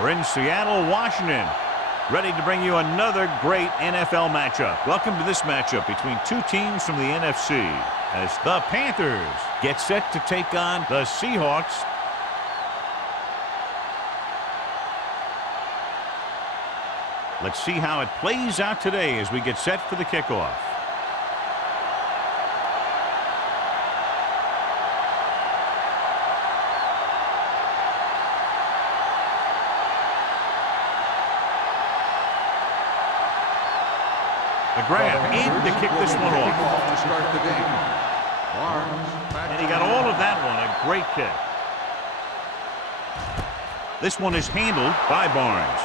We're in Seattle, Washington, ready to bring you another great NFL matchup. Welcome to this matchup between two teams from the NFC as the Panthers get set to take on the Seahawks. Let's see how it plays out today as we get set for the kickoff. The grab in to kick this one off. To start the game. And he got all of that one. A great kick. This one is handled by Barnes.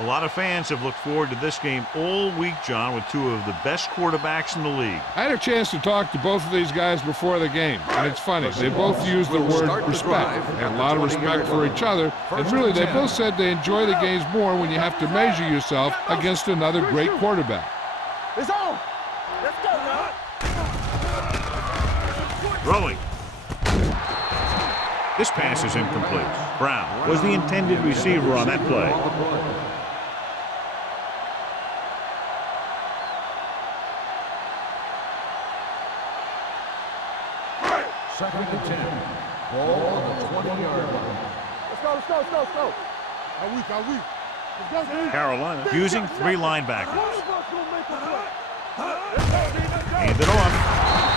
A lot of fans have looked forward to this game all week, John, with two of the best quarterbacks in the league. I had a chance to talk to both of these guys before the game, and it's funny. They both use the word respect. They have a lot of respect for each other, and really they both said they enjoy the games more when you have to measure yourself against another great quarterback. It's on. Let's go, man. Throwing. This pass is incomplete. Brown was the intended receiver on that play. Second and 10. Ball on the 20-yard line. Let's go. Carolina using three linebackers. Hand it off.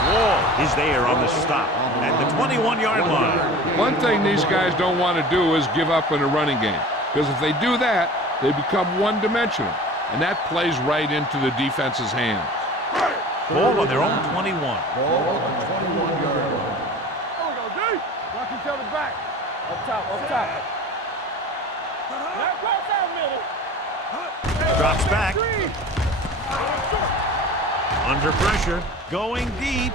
Wall is there on the stop at the 21-yard line. One thing these guys don't want to do is give up in a running game, because if they do that, they become one-dimensional, and that plays right into the defense's hands. Ball on their own 21. Ball on the 21-yard line. Watch each other back. Up top. Drops back. Under pressure. Going deep.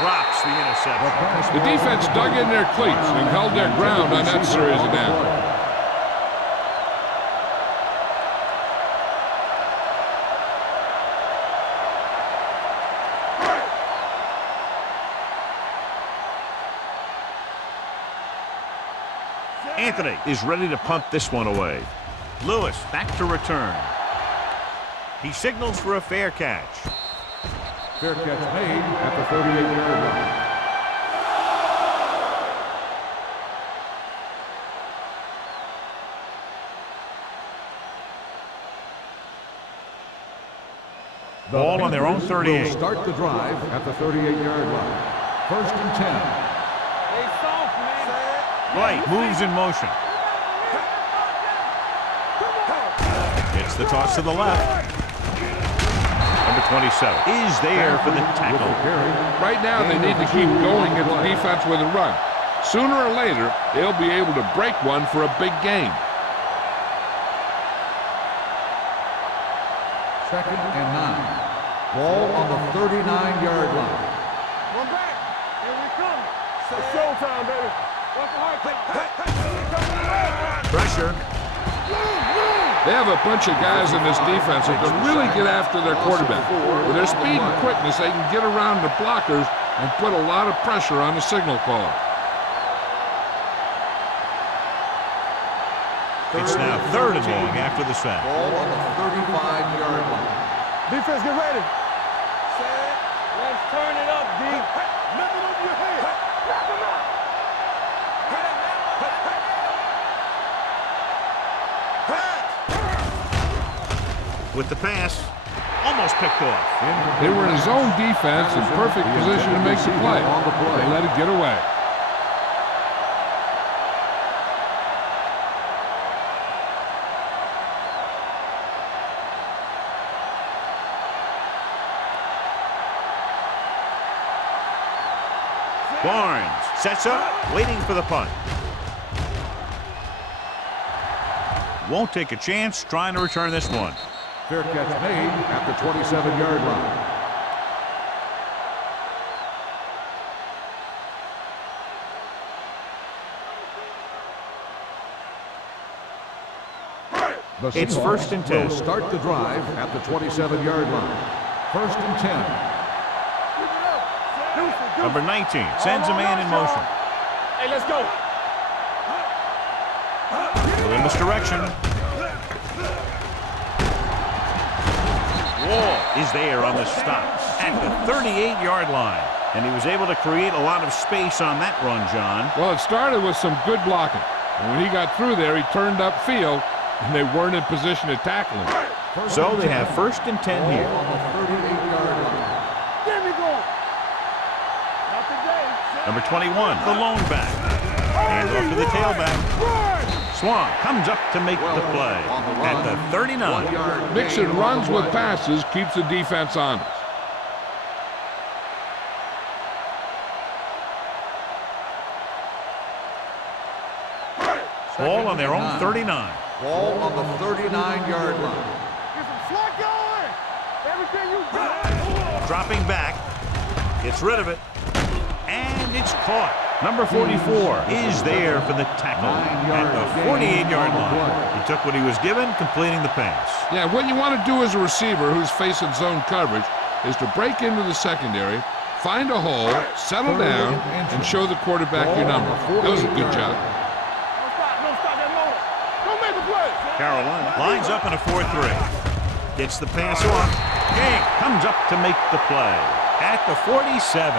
Drops the interception. The defense dug in their cleats and held their ground on that series of downs. Anthony is ready to punt this one away. Lewis back to return. He signals for a fair catch. Fair catch made at the 38-yard line. Ball on their own 38. Will start the drive at the 38-yard line. First and 10. Right, moves in motion. It's the toss to the left. Number 27 is there for the tackle. Right now they need to keep going at the defense with a run. Sooner or later, they'll be able to break one for a big game. Second and 9. Ball on the 39-yard line. Run back. Here we come. It's showtime, baby. Pressure. They have a bunch of guys in this defense that can really get after their quarterback. With their speed and quickness, they can get around the blockers and put a lot of pressure on the signal caller. It's now third and long after the sack. Ball on the 35-yard line. Defense, get ready. Let's turn it up, D. Nothing over your head. Knock him out. With the pass, almost picked off. They were in zone defense in perfect position to make the play. They let it get away. Barnes sets up, waiting for the punt. Won't take a chance trying to return this one. Fair catch made at the 27-yard line. It's first and 10. Will start the drive at the 27-yard line. First and 10. Number 19 sends a man in motion. Hey, let's go. In this direction. Wall is there on the stop at the 38-yard line. And he was able to create a lot of space on that run, John. Well, it started with some good blocking. And when he got through there, he turned upfield, and they weren't in position to tackle him. So they have 1st and 10 here. On the 38-yard line. There we go. Not today. Number 21, the lone back. Hand off to the tailback. Swan comes up to make the play at the 39. Mixing runs with passes keeps the defense honest. Ball on their own 39. Ball on the 39-yard line. Get some slot going. Everything you got. Dropping back. Gets rid of it. And it's caught. Number 44 is there for the tackle at the 48-yard line. He took what he was given, completing the pass. Yeah, what you want to do as a receiver who's facing zone coverage is to break into the secondary, find a hole, settle down, and show the quarterback your number. That was a good job. Don't stop that motor. Don't make a play. Carolina lines up in a 4-3. Gets the pass off. King comes up to make the play at the 47.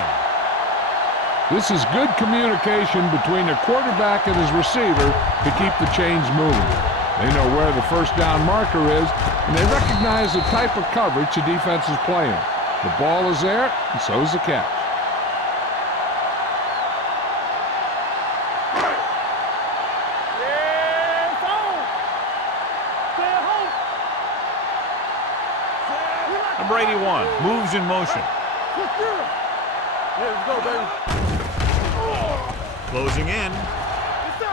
This is good communication between the quarterback and his receiver to keep the chains moving. They know where the first down marker is, and they recognize the type of coverage the defense is playing. The ball is there, and so is the catch. Yeah, it's on. Stay at home. Number 81 moves in motion. Let's get him. Yeah, let's go, baby. Closing in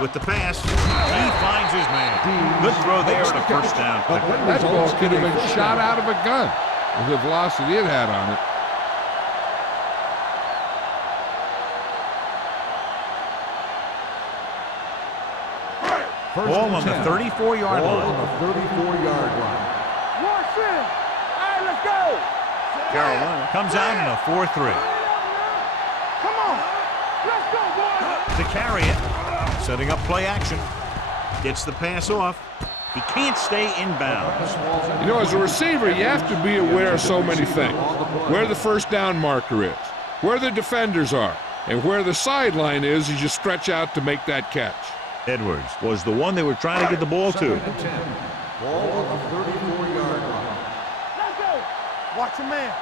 with the pass. He finds his man. Good throw there and a first down. That ball could have been shot out of a gun with the velocity it had on it. Ball on the 34-yard Ball line. on the 34-yard line. Rush in. All right, let's go. Carolina comes out in a 4-3. Come on. Let's go, boys. To carry it. Setting up play action. Gets the pass off. He can't stay inbounds. You know, as a receiver, you have to be aware of so many things. Where the first down marker is, where the defenders are, and where the sideline is as you stretch out to make that catch. Edwards was the one they were trying to get the ball to. 2nd and 10. Ball on the 34-yard line. Let's go. Watch your man.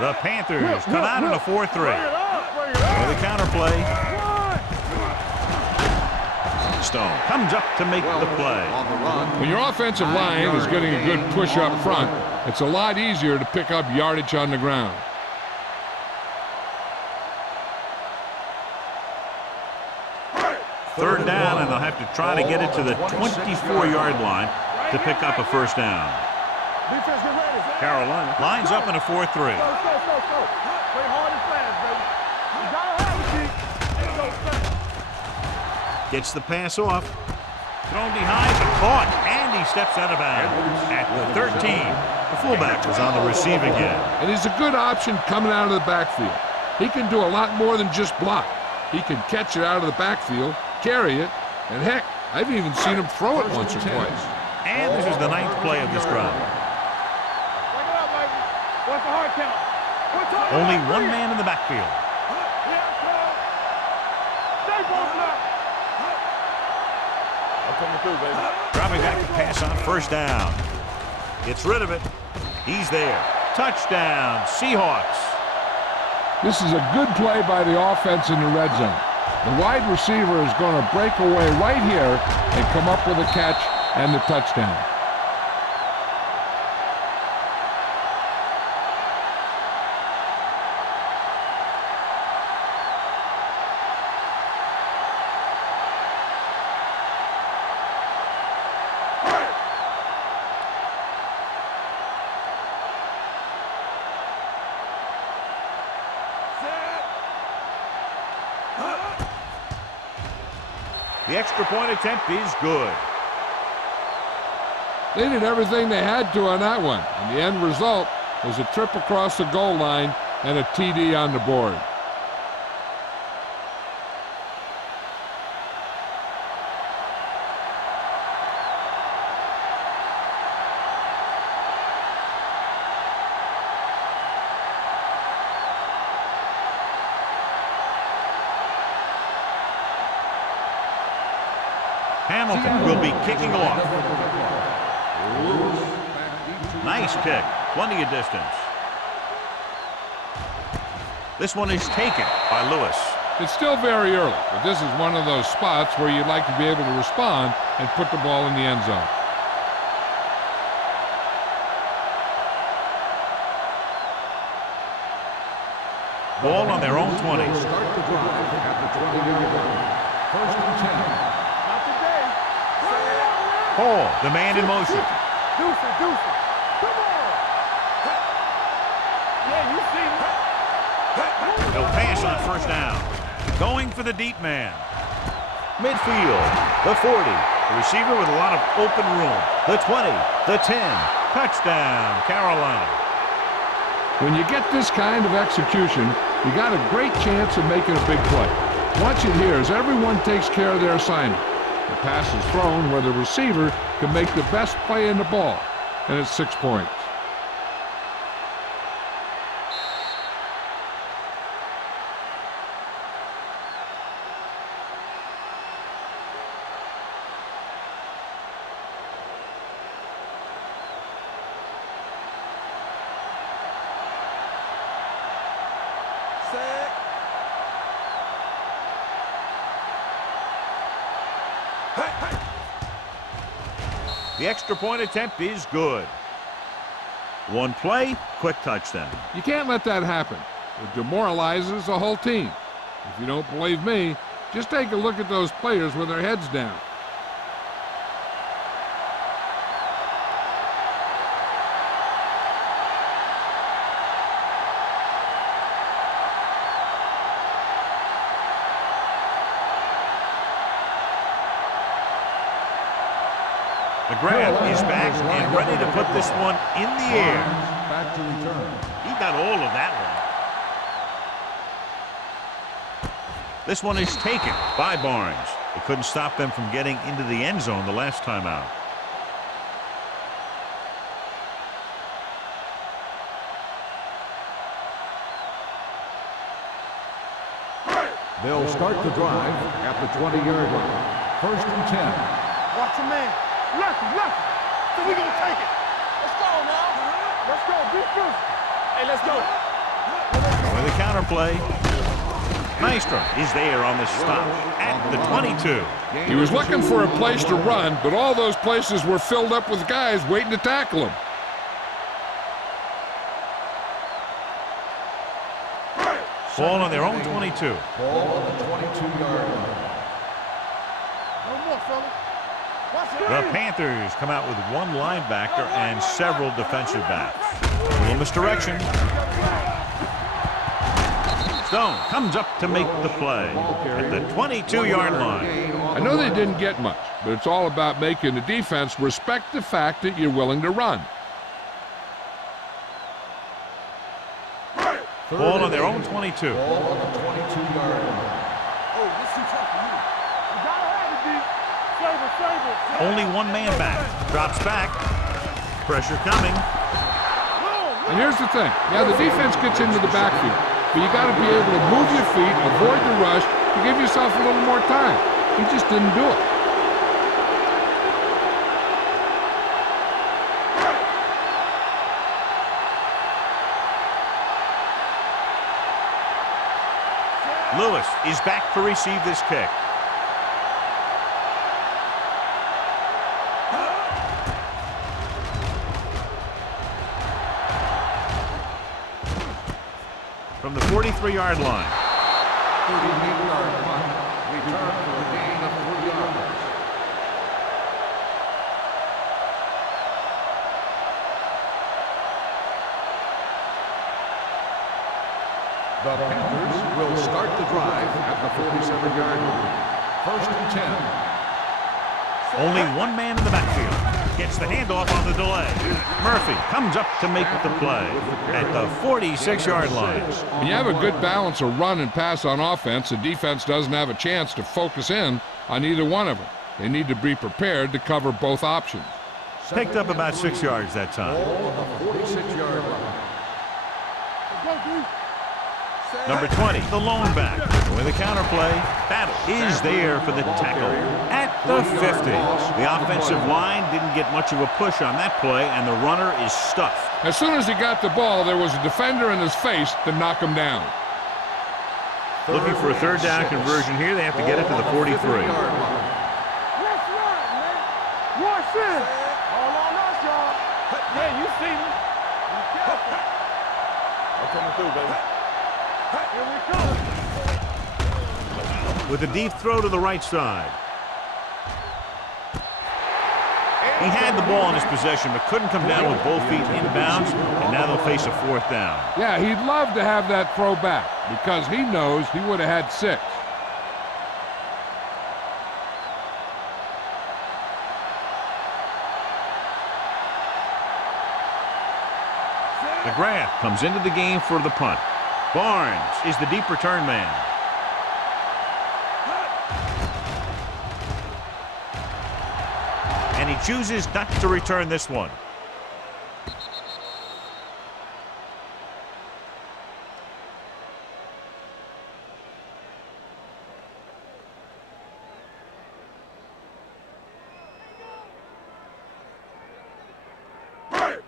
The Panthers come out in a 4-3. Bring it up. Bring it up. With a counterplay. Stone comes up to make the play. On the run. When your offensive line is getting a good push up front, it's a lot easier to pick up yardage on the ground. Third down, and they'll have to try to get it to the 24-yard line to pick up a first down. Defense, get ready. Carolina lines up in a 4-3. Go. Play hard and fast, baby. You gotta have it, G. Go, Gets the pass off. Thrown behind, but caught, and he steps out of bounds at the 13. The fullback was on the receiving end. And he's a good option coming out of the backfield. He can do a lot more than just block. He can catch it out of the backfield, carry it, and heck, I've even seen him throw it once or twice. And this is the 9th play of this drive. Bring it up, baby. What's the hard count? Only one man in the backfield. Stay both up. I'm coming through, baby. Dropping back to pass on first down. Gets rid of it. He's there. Touchdown, Seahawks. This is a good play by the offense in the red zone. The wide receiver is going to break away right here and come up with a catch and the touchdown. The extra point attempt is good. They did everything they had to on that one, and the end result was a trip across the goal line and a TD on the board. Hamilton will be kicking off. Nice kick. Plenty of distance. This one is taken by Lewis. It's still very early, but this is one of those spots where you'd like to be able to respond and put the ball in the end zone. Ball on their own 20. Start the drive at the 20-yard line. First and 10. Not today. Hall, the man in motion. Deuce it. Come on. Yeah, you see me. They'll pass on first down. Going for the deep man. Midfield, the 40. The receiver with a lot of open room. The 20, the 10. Touchdown, Carolina. When you get this kind of execution, you got a great chance of making a big play. Watch it here as everyone takes care of their assignment. The pass is thrown where the receiver can make the best play in the ball, and it's 6 points. The extra point attempt is good. One play, quick touchdown. You can't let that happen. It demoralizes the whole team. If you don't believe me, just take a look at those players with their heads down. The grab is back and ready to put this one in the air. Back to return. He got all of that one. This one is taken by Barnes. It couldn't stop them from getting into the end zone the last time out. They'll start the drive at the 20-yard line. First and 10. Watch your man. Lucky. So we gonna take it. Let's go now. Let's go. Be first. Hey, let's go. With the counter play. Maestro is there on the stop at the 22. He was looking for a place to run, but all those places were filled up with guys waiting to tackle him. Ball on their own 22. Ball on the 22-yard line. No more, fella. Watch it. The Panthers come out with one linebacker and several defensive backs. A little misdirection. Stone comes up to make the play at the 22-yard line. I know they didn't get much, but it's all about making the defense respect the fact that you're willing to run. Ball on their own 22. Ball on the 22-yard line. Oh, this is tough for you. You gotta have it, D. Flavor. Only one man back. Drops back. Pressure coming. And here's the thing. Yeah, the defense gets into the backfield, but you got to be able to move your feet, avoid the rush, to give yourself a little more time. He just didn't do it. Lewis is back to receive this kick. From the 43-yard line. 38-yard punt. Return for a gain of 3 yards. The Panthers will start the drive at the 47-yard line. First and 10. Only one man in the backfield. Gets the handoff on the delay. Murphy comes up to make the play at the 46-yard line. When you have a good balance of run and pass on offense, the defense doesn't have a chance to focus in on either one of them. They need to be prepared to cover both options. Picked up about 6 yards that time. Ball on the 46-yard line. Number 20, the lone back. With a counter play, Battle is there for the tackle at the 50. The offensive line didn't get much of a push on that play, and the runner is stuffed. As soon as he got the ball, there was a defender in his face to knock him down. Looking for a third down conversion here. They have to get it to the 43. Let's run, man. Watch in. All on us, y'all. Yeah, you see me. Be careful. I'm coming through, baby. Here we come. With a deep throw to the right side. He had the ball in his possession, but couldn't come down with both feet inbounds, and now they'll face a fourth down. Yeah, he'd love to have that throw back because he knows he would have had 6. McGrath comes into the game for the punt. Barnes is the deep return man. And he chooses not to return this one.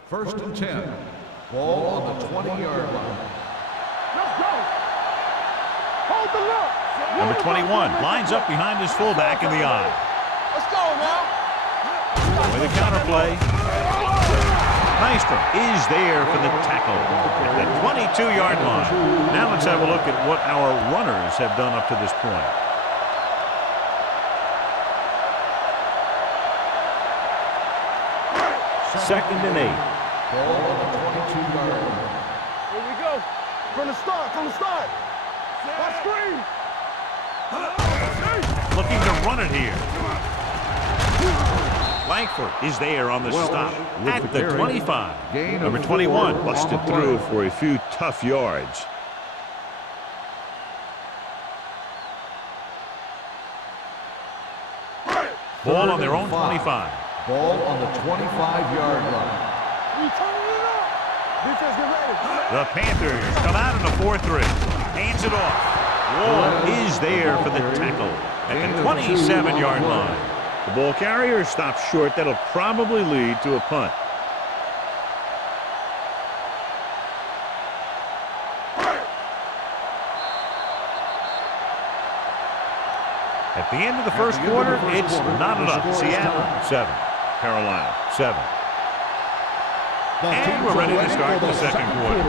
First and 10. Ball on the 20-yard line. Let's go. Hold the look. Number 21 lines up behind his fullback in the eye. Let's go now. With a counterplay. Nystrom is there for the tackle at the 22-yard line. Now let's have a look at what our runners have done up to this point. Second and 8. Ball on the 22-yard line. Here we go. From the start, My screen. Looking to run it here. Langford is there on the stop at the 25. Number 21 busted through for a few tough yards. Ball on their own 25. Ball on the 25-yard line. We turning it up. Defense, get ready. The Panthers come out in a 4-3. Hands it off. Wall is there for the tackle at the 27-yard line. The ball carrier stops short. That'll probably lead to a punt. At the end of the first quarter, it's not enough. Seattle 7, Carolina 7. And we're ready to start the second quarter.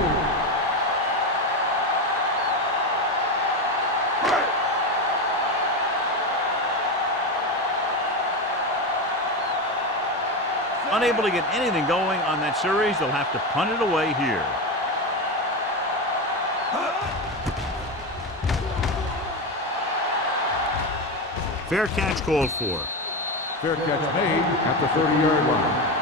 Unable to get anything going on that series, they'll have to punt it away here. Fair catch called for. Fair catch made at the 30-yard line.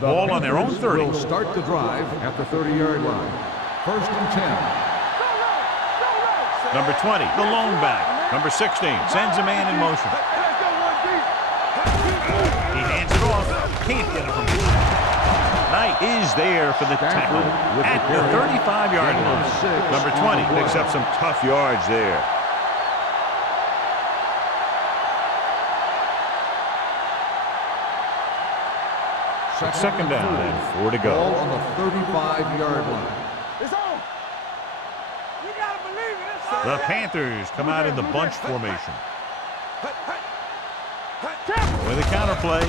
Ball on their own 30. Will start the drive at the 30-yard line. First and 10. Number 20, the lone back. Number 16 sends a man in motion. He hands it off. Can't get it from behind. Knight is there for the tackle at the 35-yard line. Number 20 picks up some tough yards there. Second down and 4 to go. Ball on the 35-yard line. It's on. You gotta believe it. It's on. The Panthers come out in the bunch formation. With a counterplay.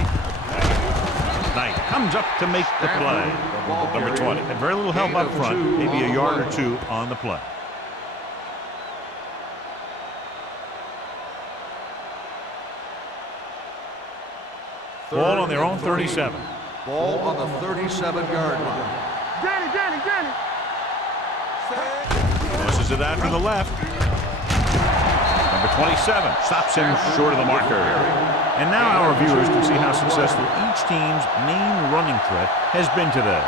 Knight comes up to make the play. Number 20 had very little help up front, maybe a yard or two on the play. Ball on their own 37. Ball on the 37-yard line. Danny. Tosses it out to the left. Number 27 stops him short of the marker. And now our viewers can see how successful each team's main running threat has been today.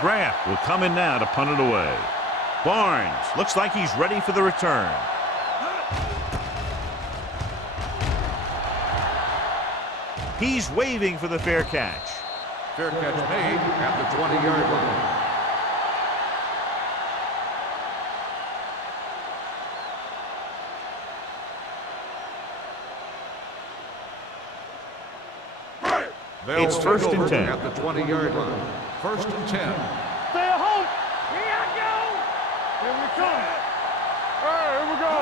McGrath will come in now to punt it away. Barnes looks like he's ready for the return. He's waving for the fair catch. Fair catch made at the 20-yard line. It's first and 10. At the 20-yard line. First and 10. Stay at home. Here I go. Here we come. All right, here we go.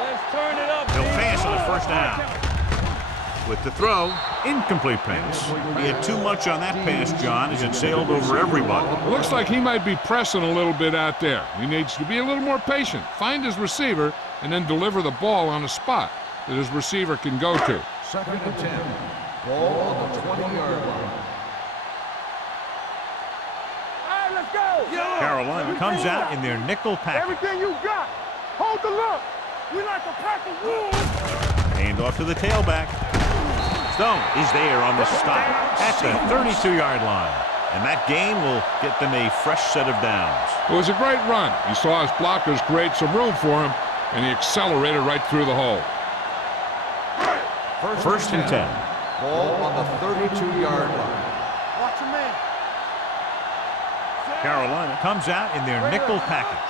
Let's turn it up. He'll pass on the first down. With the throw, incomplete pass. He had too much on that pass, John, as it sailed over everybody. It looks like he might be pressing a little bit out there. He needs to be a little more patient, find his receiver, and then deliver the ball on a spot that his receiver can go to. Second and 10. Ball on the 20-yard line. All right, let's go. Carolina comes out in their nickel package. Everything you got. Hold the look. We like to pack the wolves. Hand off to the tailback. Stone is there on the stop at the 32-yard line. And that gain will get them a fresh set of downs. It was a great run. He saw his blockers create some room for him, and he accelerated right through the hole. First and 10. Ball on the 32-yard line. Watch your man. Carolina comes out in their nickel package.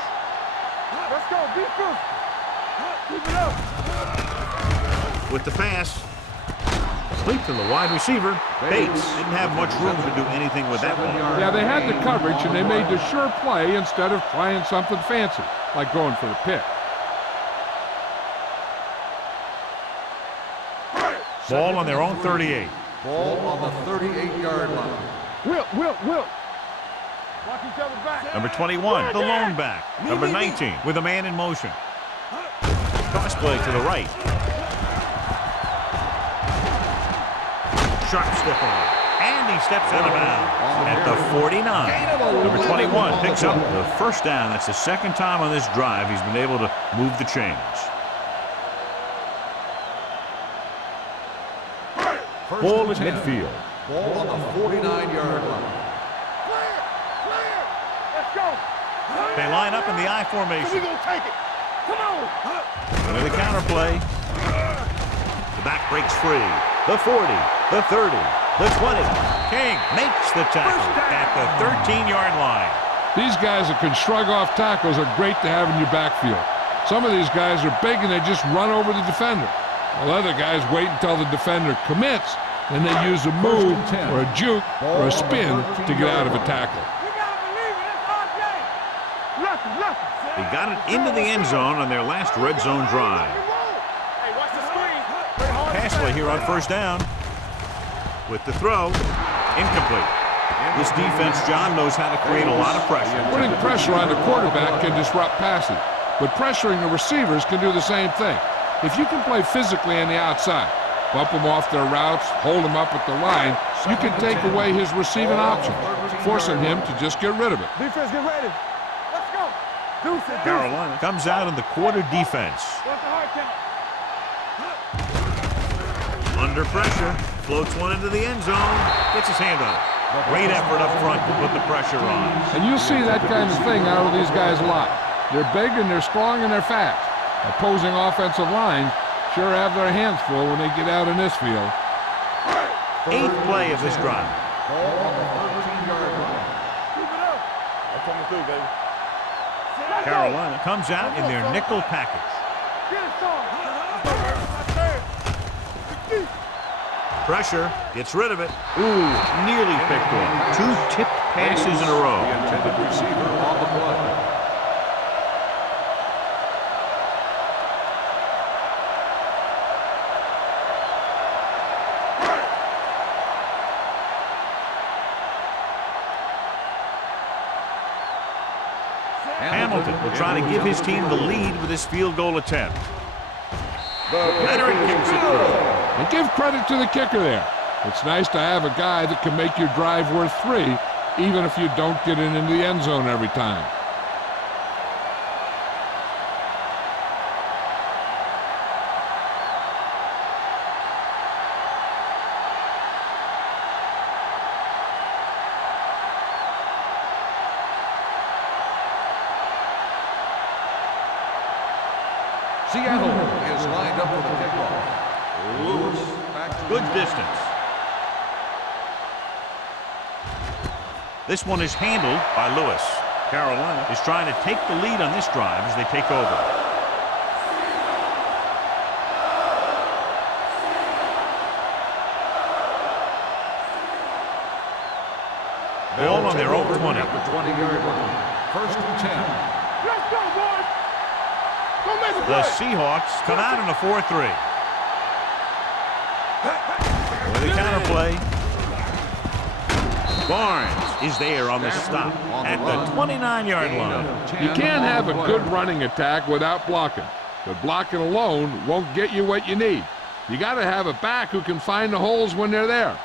Let's go. Be first. Keep it up. With the pass. Complete to the wide receiver. Bates didn't have much room to do anything with that ball. Yeah, they had the coverage, and they made the sure play instead of trying something fancy, like going for the pick. Ball on their own 38. Ball on the 38-yard line. Will. Watch each other back. Number 21, the lone back. Number 19, with a man in motion. Cross play to the right. Sharp step on. And he steps out of bounds at the 49. Number 21 picks up the first down. That's the second time on this drive he's been able to move the chains. Ball at midfield. Ball on the 49-yard line. Clear. Let's go. They line up in the I We're formation. going to take it. Come on. Under the counter play. The back breaks free. The 40, the 30, the 20. King makes the tackle at the 13-yard line. These guys that can shrug off tackles are great to have in your backfield. Some of these guys are big and they just run over the defender. While other guys wait until the defender commits, and they use a move or a juke or a spin to get out of a tackle. You got to believe it. It's our game. Lucky. They got it into the end zone on their last red zone drive. Hey, watch the screen. Play hard. Pass play here on first down. With the throw, incomplete. This defense, John, knows how to create a lot of pressure. Putting pressure on the quarterback can disrupt passing, but pressuring the receivers can do the same thing. If you can play physically on the outside, bump them off their routes, hold them up at the line, you can take away his receiving options, forcing him to just get rid of it. Defense, get ready. Let's go. Deuce it. Carolina comes out in the quarter defense. What's the hard count? Under pressure, floats one into the end zone, gets his hand on it. Great effort up front to put the pressure on. And you'll see that kind of thing out of these guys a lot. They're big and they're strong and they're fast. Opposing offensive lines sure have their hands full when they get out in this field. 8th play of this drive. Ball on the 13-yard line. Keep it up. I'm coming through, baby. Carolina comes out in their nickel package. Get it, Sean. Pressure, gets rid of it. Ooh, nearly picked off. 2 tipped passes in a row. The intended receiver on the play. Hamilton will try to give his team the lead with his field goal attempt. Veteran kicks it through. And give credit to the kicker there. It's nice to have a guy that can make your drive worth 3, even if you don't get it into the end zone every time. Seattle is lined up for the kickoff. Lewis back to Good distance. This one is handled by Lewis. Carolina is trying to take the lead on this drive as they take over. Ball on their own 20. At the 20-yard line. First and 10. Let's go, boys. Don't make a The play. Seahawks come out in a 4-3. With a counterplay. Barnes is there on the stop at the 29-yard line. You can't have a good running attack without blocking, but blocking alone won't get you what you need. You got to have a back who can find the holes when they're there.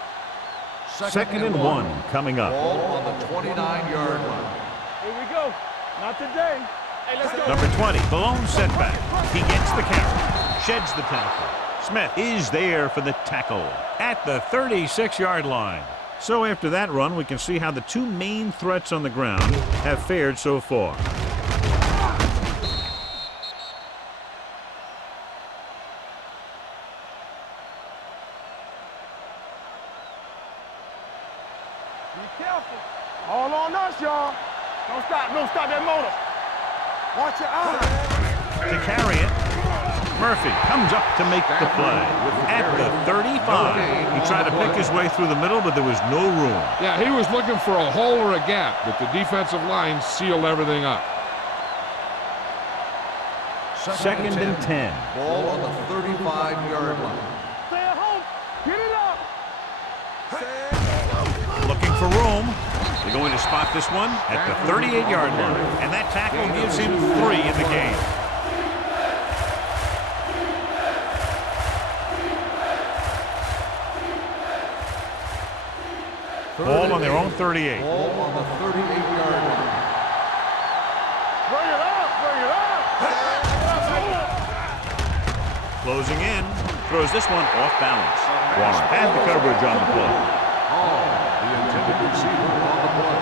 Second and 1 coming up. Ball on the 29-yard line. Here we go. Not today. Hey, let's go. Number 20, the lone setback. He gets the carry, sheds the tackle. Smith is there for the tackle at the 36-yard line. So after that run, we can see how the two main threats on the ground have fared so far. Be careful. All on us, y'all. Don't stop that motor. Watch your eyes. To carry it, Murphy comes up to make the play at the 35. He tried to pick his way through the middle, but there was no room. Yeah, he was looking for a hole or a gap, but the defensive line sealed everything up. Second and 10. Ball on the 35-yard line. Stay at home. Get it up. Looking for room. They're going to spot this one at the 38-yard line. And that tackle gives him 3 in the game. Ball on their own 38. Ball on the 38-yard line. Bring it up. Bring it up. Closing in. Throws this one off balance. Warren had the coverage on the play. Oh, the intended receiver on the play.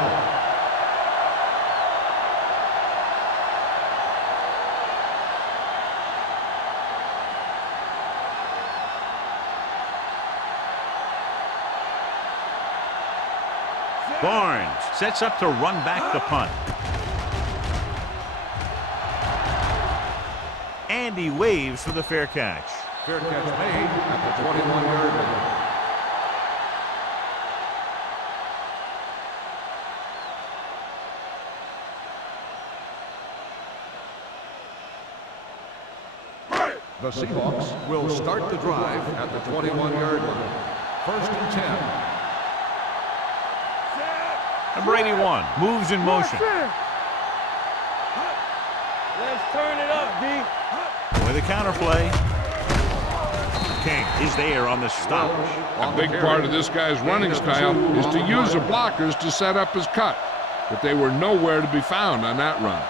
Barnes sets up to run back the punt. And he waves for the fair catch. Fair catch made at the 21-yard line. The Seahawks will start the drive at the 21-yard line. First and 10. Number 81 moves in motion. Let's turn it up, D. With a counterplay. King is there on the stop. A big part of this guy's running style is to use the blockers to set up his cut, but they were nowhere to be found on that run.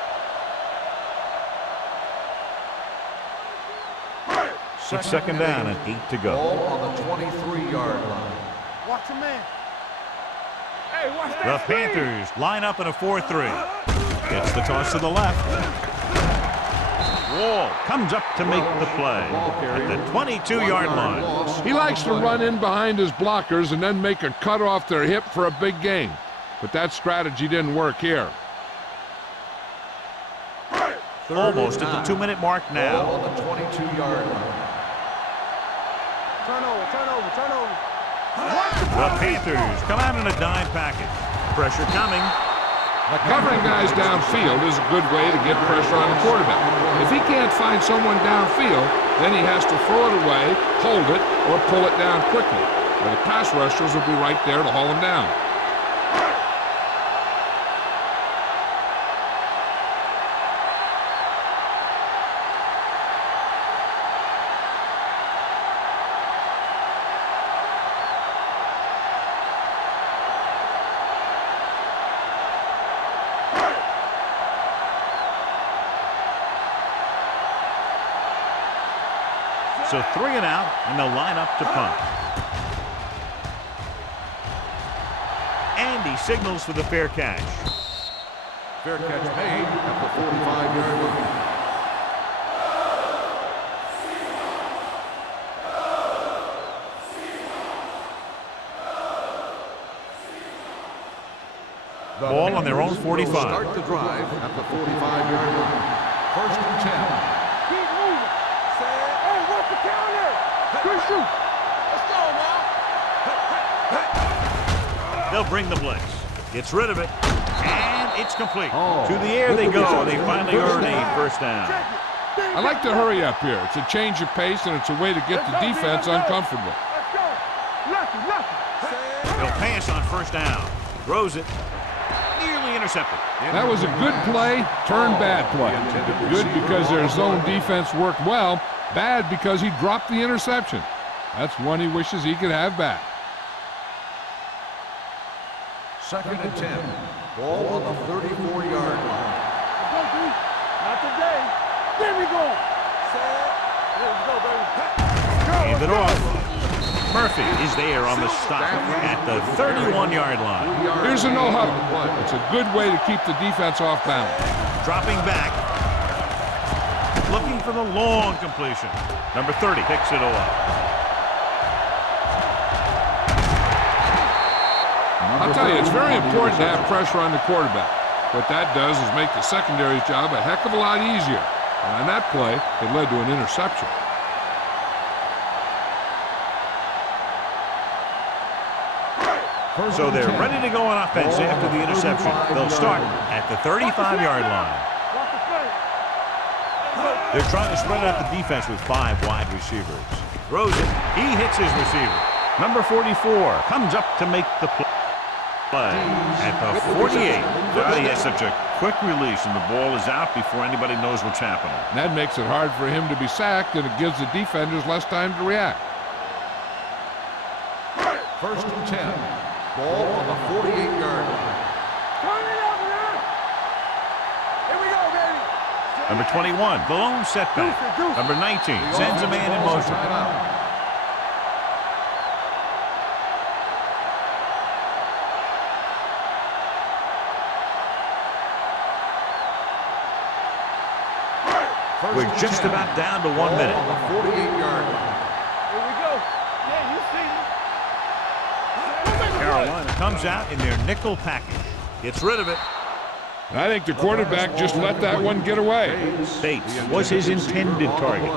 It's second down and 8 to go. Ball on the 23-yard line. Watch your man. Hey, watch The that screen. Panthers line up in a 4-3. Gets the toss to the left. Wall comes up to make the play at the 22-yard line. He likes to run in behind his blockers and then make a cut off their hip for a big gain, but that strategy didn't work here. Almost at the 2-minute mark Ball now. on the 22-yard line. Turn over. The Panthers come out in a dime package. Pressure coming. Covering guys downfield is a good way to get pressure on the quarterback. If he can't find someone downfield, then he has to throw it away, hold it, or pull it down quickly. Or the pass rushers will be right there to haul him down. So 3 and out, and they'll line up to punt. And he signals for the fair catch. Fair catch made at the 45-yard line. Ball on their own 45. Start the drive at the 45-yard line. First and 10. Keep moving. Hey, what's the counter? Good shoot. Let's go now. They'll bring the blitz. Gets rid of it. And it's complete. To the air they go. They finally earn a first down. I like to hurry up here. It's a change of pace, and it's a way to get the defense uncomfortable. Let's go. Lucky. They'll pass on first down. Throws it. Nearly intercepted. That was a good play, turned bad play. Good because their zone defense worked well. Bad because he dropped the interception. That's one he wishes he could have back. Second and 10. Ball on the 34-yard line. Not today. There we go. Let's go, baby. Hand it off. Murphy is there on the stop at the 31-yard line. Here's a no huddle. It's a good way to keep the defense off balance. Dropping back. Looking for the long completion. Number 30 picks it off. I'll tell you, it's very important to have pressure on the quarterback. What that does is make the secondary's job a heck of a lot easier. And on that play, it led to an interception. So they're ready to go on offense after the interception. They'll start at the 35-yard line. They're trying to spread out the defense with 5 wide receivers. Throws it. He hits his receiver. Number 44 comes up to make the play. At the 48. He has such a quick release, and the ball is out before anybody knows what's happening. And that makes it hard for him to be sacked, and it gives the defenders less time to react. First and 10. Ball on the 48-yard line. Turn it up, man. Here we go, baby. Number 21, the lone setback. Number 19 sends a man in motion. We're just about down to 1 minute. On the 48-yard line. Here we go. Yeah, you see me. Carolina comes out in their nickel package. Gets rid of it. I think the quarterback just let that one get away. Bates was his intended target.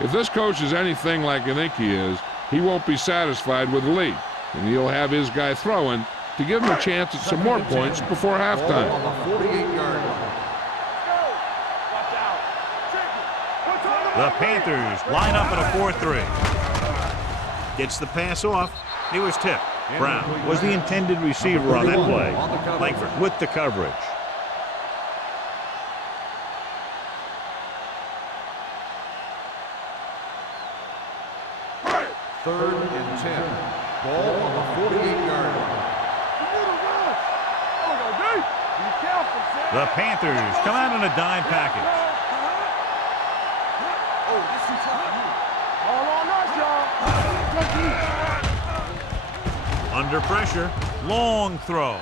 If this coach is anything like I think he is, he won't be satisfied with the lead. And he'll have his guy throwing to give him a chance at some more points before halftime. On the 48-yard line. The Panthers line up at a 4-3. Gets the pass off. He was tipped. Brown was the intended receiver on that play. Langford with the coverage. Third and 10. Ball on the 48-yard line. The Panthers come out in a dime package. All on us, y'all. Under pressure, long throw.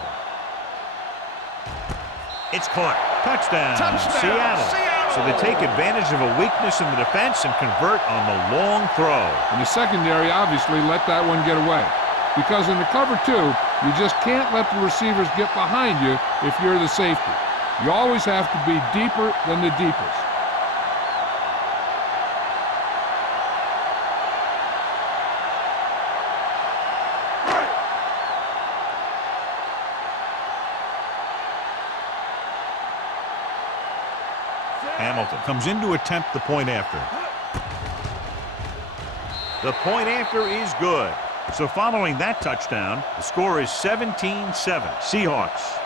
It's caught. Touchdown, Seattle. So they take advantage of a weakness in the defense and convert on the long throw. And the secondary obviously let that one get away. Because in the cover 2, you just can't let the receivers get behind you if you're the safety. You always have to be deeper than the deepest. Hamilton comes in to attempt the point after. The point after is good. So following that touchdown, the score is 17-7. Seahawks.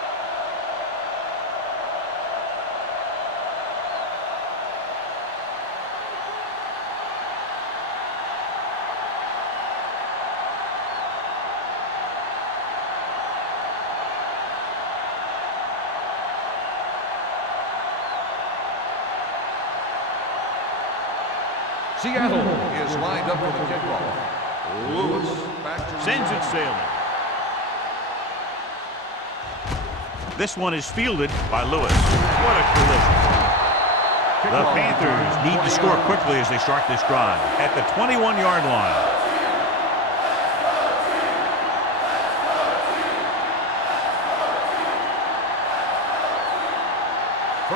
Seattle is lined up for the kickoff. Lewis back to Sends it sailing. This one is fielded by Lewis. What a collision. The Panthers need to score quickly as they start this drive at the 21-yard line.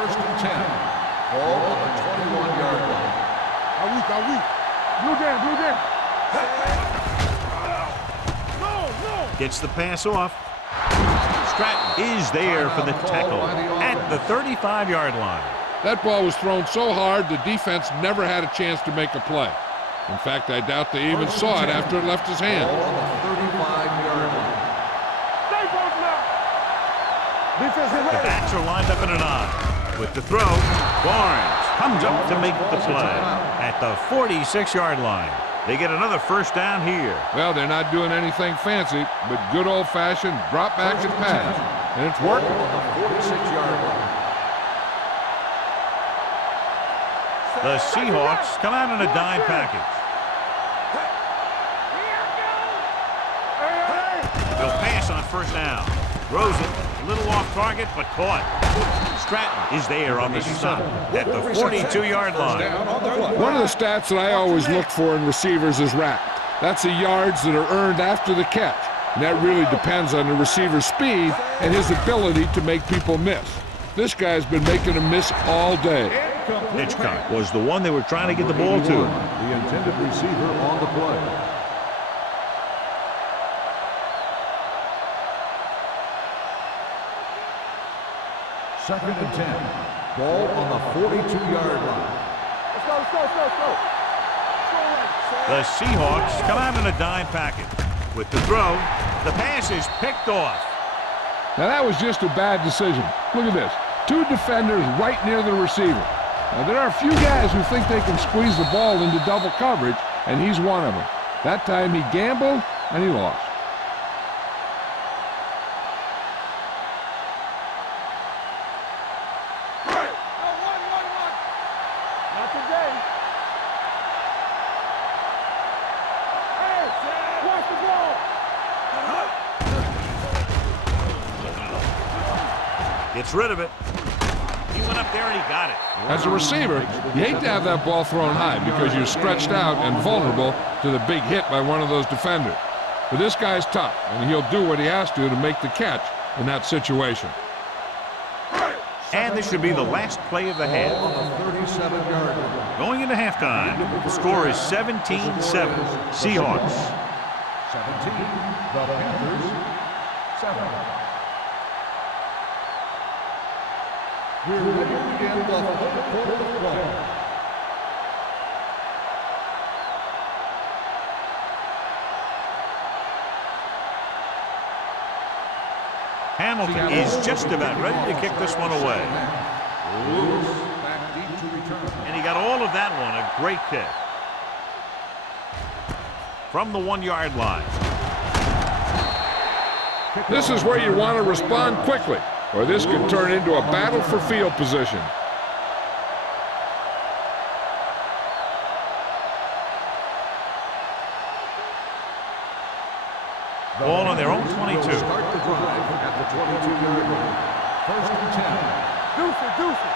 First and 10. Ball on the 21-yard line. Are we? Blue jam. No. Gets the pass off. Stratton is there for the tackle at the 35-yard line. That ball was thrown so hard the defense never had a chance to make a play. In fact, I doubt they even saw it after it left his hand. Ball on the 35-yard line. Stay both now. Defense is The ready. backs are lined up in an I. With the throw, Barnes comes up to make the play at the 46-yard line. They get another first down here. Well, they're not doing anything fancy, but good old-fashioned drop back and pass. And it's working. Ball on the 46-yard line. The Seahawks come out in a dime package. They'll pass on first down. Throws it, a little off target, but caught. Stratton is there on the stop at the 42-yard line. One of the stats that I always look for in receivers is RAP. That's the yards that are earned after the catch. And that really depends on the receiver's speed and his ability to make people miss. This guy's been making them miss all day. Hitchcock was the one they were trying to get the ball to. The intended receiver on the play. Second and 10. Ball on the 42-yard line. Let's go. The Seahawks come out in a dime package. With the throw, the pass is picked off. Now that was just a bad decision. Look at this. Two defenders right near the receiver. Now there are a few guys who think they can squeeze the ball into double coverage, and he's one of them. That time he gambled, and he lost. Not today. Hey, watch the ball. Gets rid of it. He went up there and he got it. As a receiver, you hate to have that ball thrown high because you're stretched out and vulnerable to the big hit by one of those defenders. But this guy's tough, and he'll do what he has to make the catch in that situation. And this should be the last play of the half. On the 37-yard line. Going into halftime, the score is 17-7. Seahawks. 17. The Panthers. 7. We're ready to begin the fourth quarter of play. Hamilton is just about ready to kick this one away. Lewis back deep to return. And he got all of that one, a great kick. From the 1-yard line. This is where you want to respond quickly, or this could turn into a battle for field position. Ball on their own 22. Will start the drive at the 22-yard line. First and 10. Deuce it.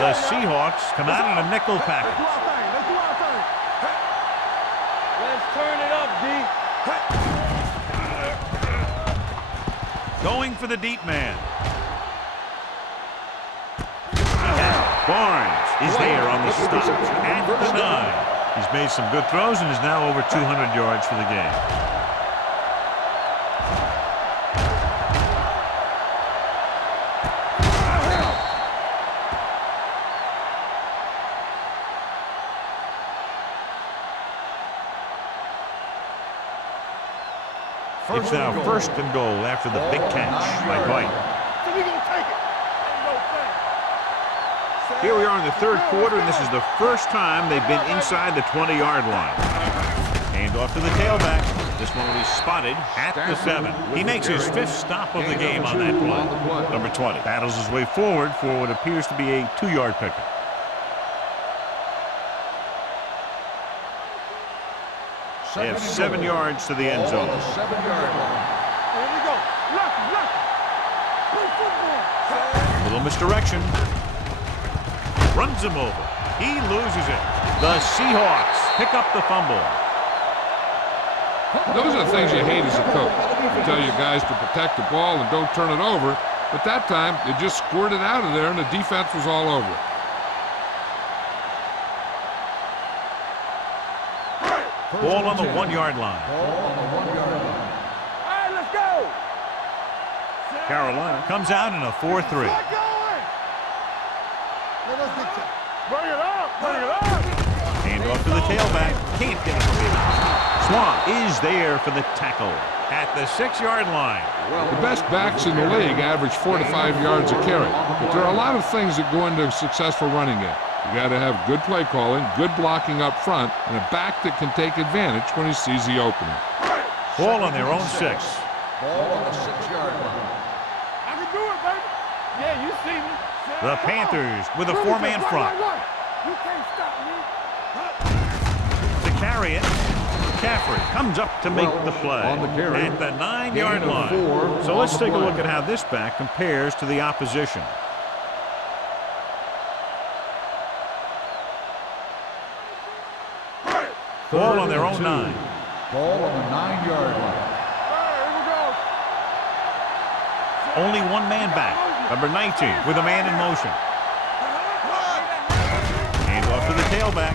The Seahawks come out in a nickel package. Let's do our thing. Let's turn it up, D. Going for the deep man. Barnes is there on the stop at the 9. He's made some good throws and is now over 200 yards for the game. It's now first and goal after the big catch by White. So we gonna take it. Ain't no thing. Here we are in the third quarter, and this is the first time they've been inside the 20-yard line. Hand off to the tailback. This one will be spotted at the 7. He makes his 5th stop of the game on that play. Number 20 battles his way forward for what appears to be a 2-yard pickup. They have 7 yards to the end zone. 7-yard line. Here we go. Lucky. Play football. Little misdirection. Runs him over. He loses it. The Seahawks pick up the fumble. Those are the things you hate as a coach. You tell your guys to protect the ball and don't turn it over, But that time, they just squirted out of there, and the defense was all over it. Ball on the 1-yard line. Ball on the 1-yard line. All right, let's go. Carolina comes out in a 4-3. Bring it up. Bring it up. Hand off to the tailback. Can't get it. Swan is there for the tackle at the 6-yard line. The best backs in the league average 4 to 5 yards a carry. But there are a lot of things that go into a successful running game. You got to have good play calling, good blocking up front, and a back that can take advantage when he sees the opening. Ball on their own 6. Ball on the 6-yard line. I can do it, baby. Yeah, you see me. The Panthers with a 4-man front. You can't stop me. To carry it, McCaffrey comes up to make the play on the carry. at the 9-yard Gain of line. 4 So on let's the take a play. look at how this back compares to the opposition. Ball on their own 9. Ball on the 9-yard line. All right, here we go. Only one man back. Number 19 with a man in motion. Hand off to the tailback.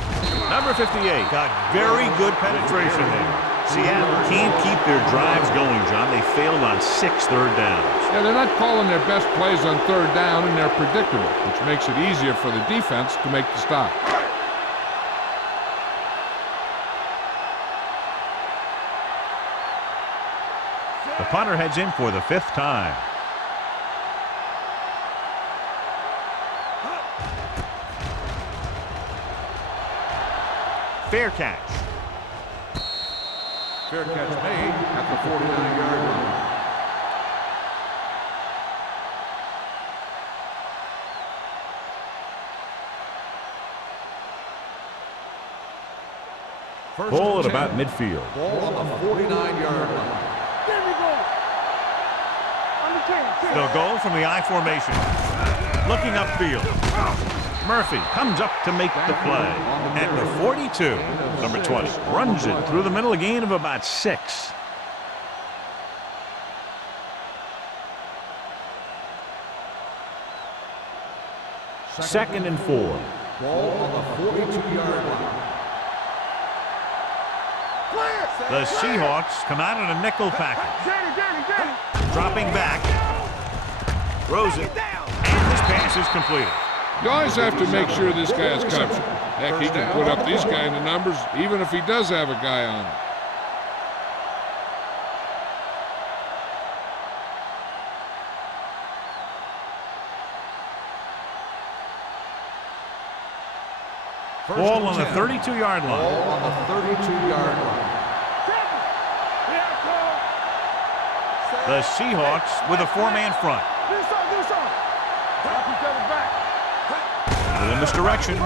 Number 58 got very good penetration there. Seattle can't keep their drives going, John. They failed on 6 third downs. Yeah, they're not calling their best plays on third down, and they're predictable, which makes it easier for the defense to make the stop. The punter heads in for the 5th time. Fair catch. Fair catch made at the 49-yard line. First Ball and at about 10. midfield. Ball on the 49-yard line. There we go. On the 10. They'll go from the I formation. Looking upfield. Murphy comes up to make the play at the 42. Number 20 runs it through the middle, a gain of about 6. Second and 4. Ball on the 42-yard line. The Seahawks come out in a nickel package. Danny. Dropping back. Throws it. And this pass is completed. You always have to make sure this guy is covered. Heck, he can put up these kind of numbers even if he does have a guy on him. Ball on the 32-yard line. Ball on the 32-yard line. The Seahawks with a 4-man front. Do something. Help each other back. With a misdirection.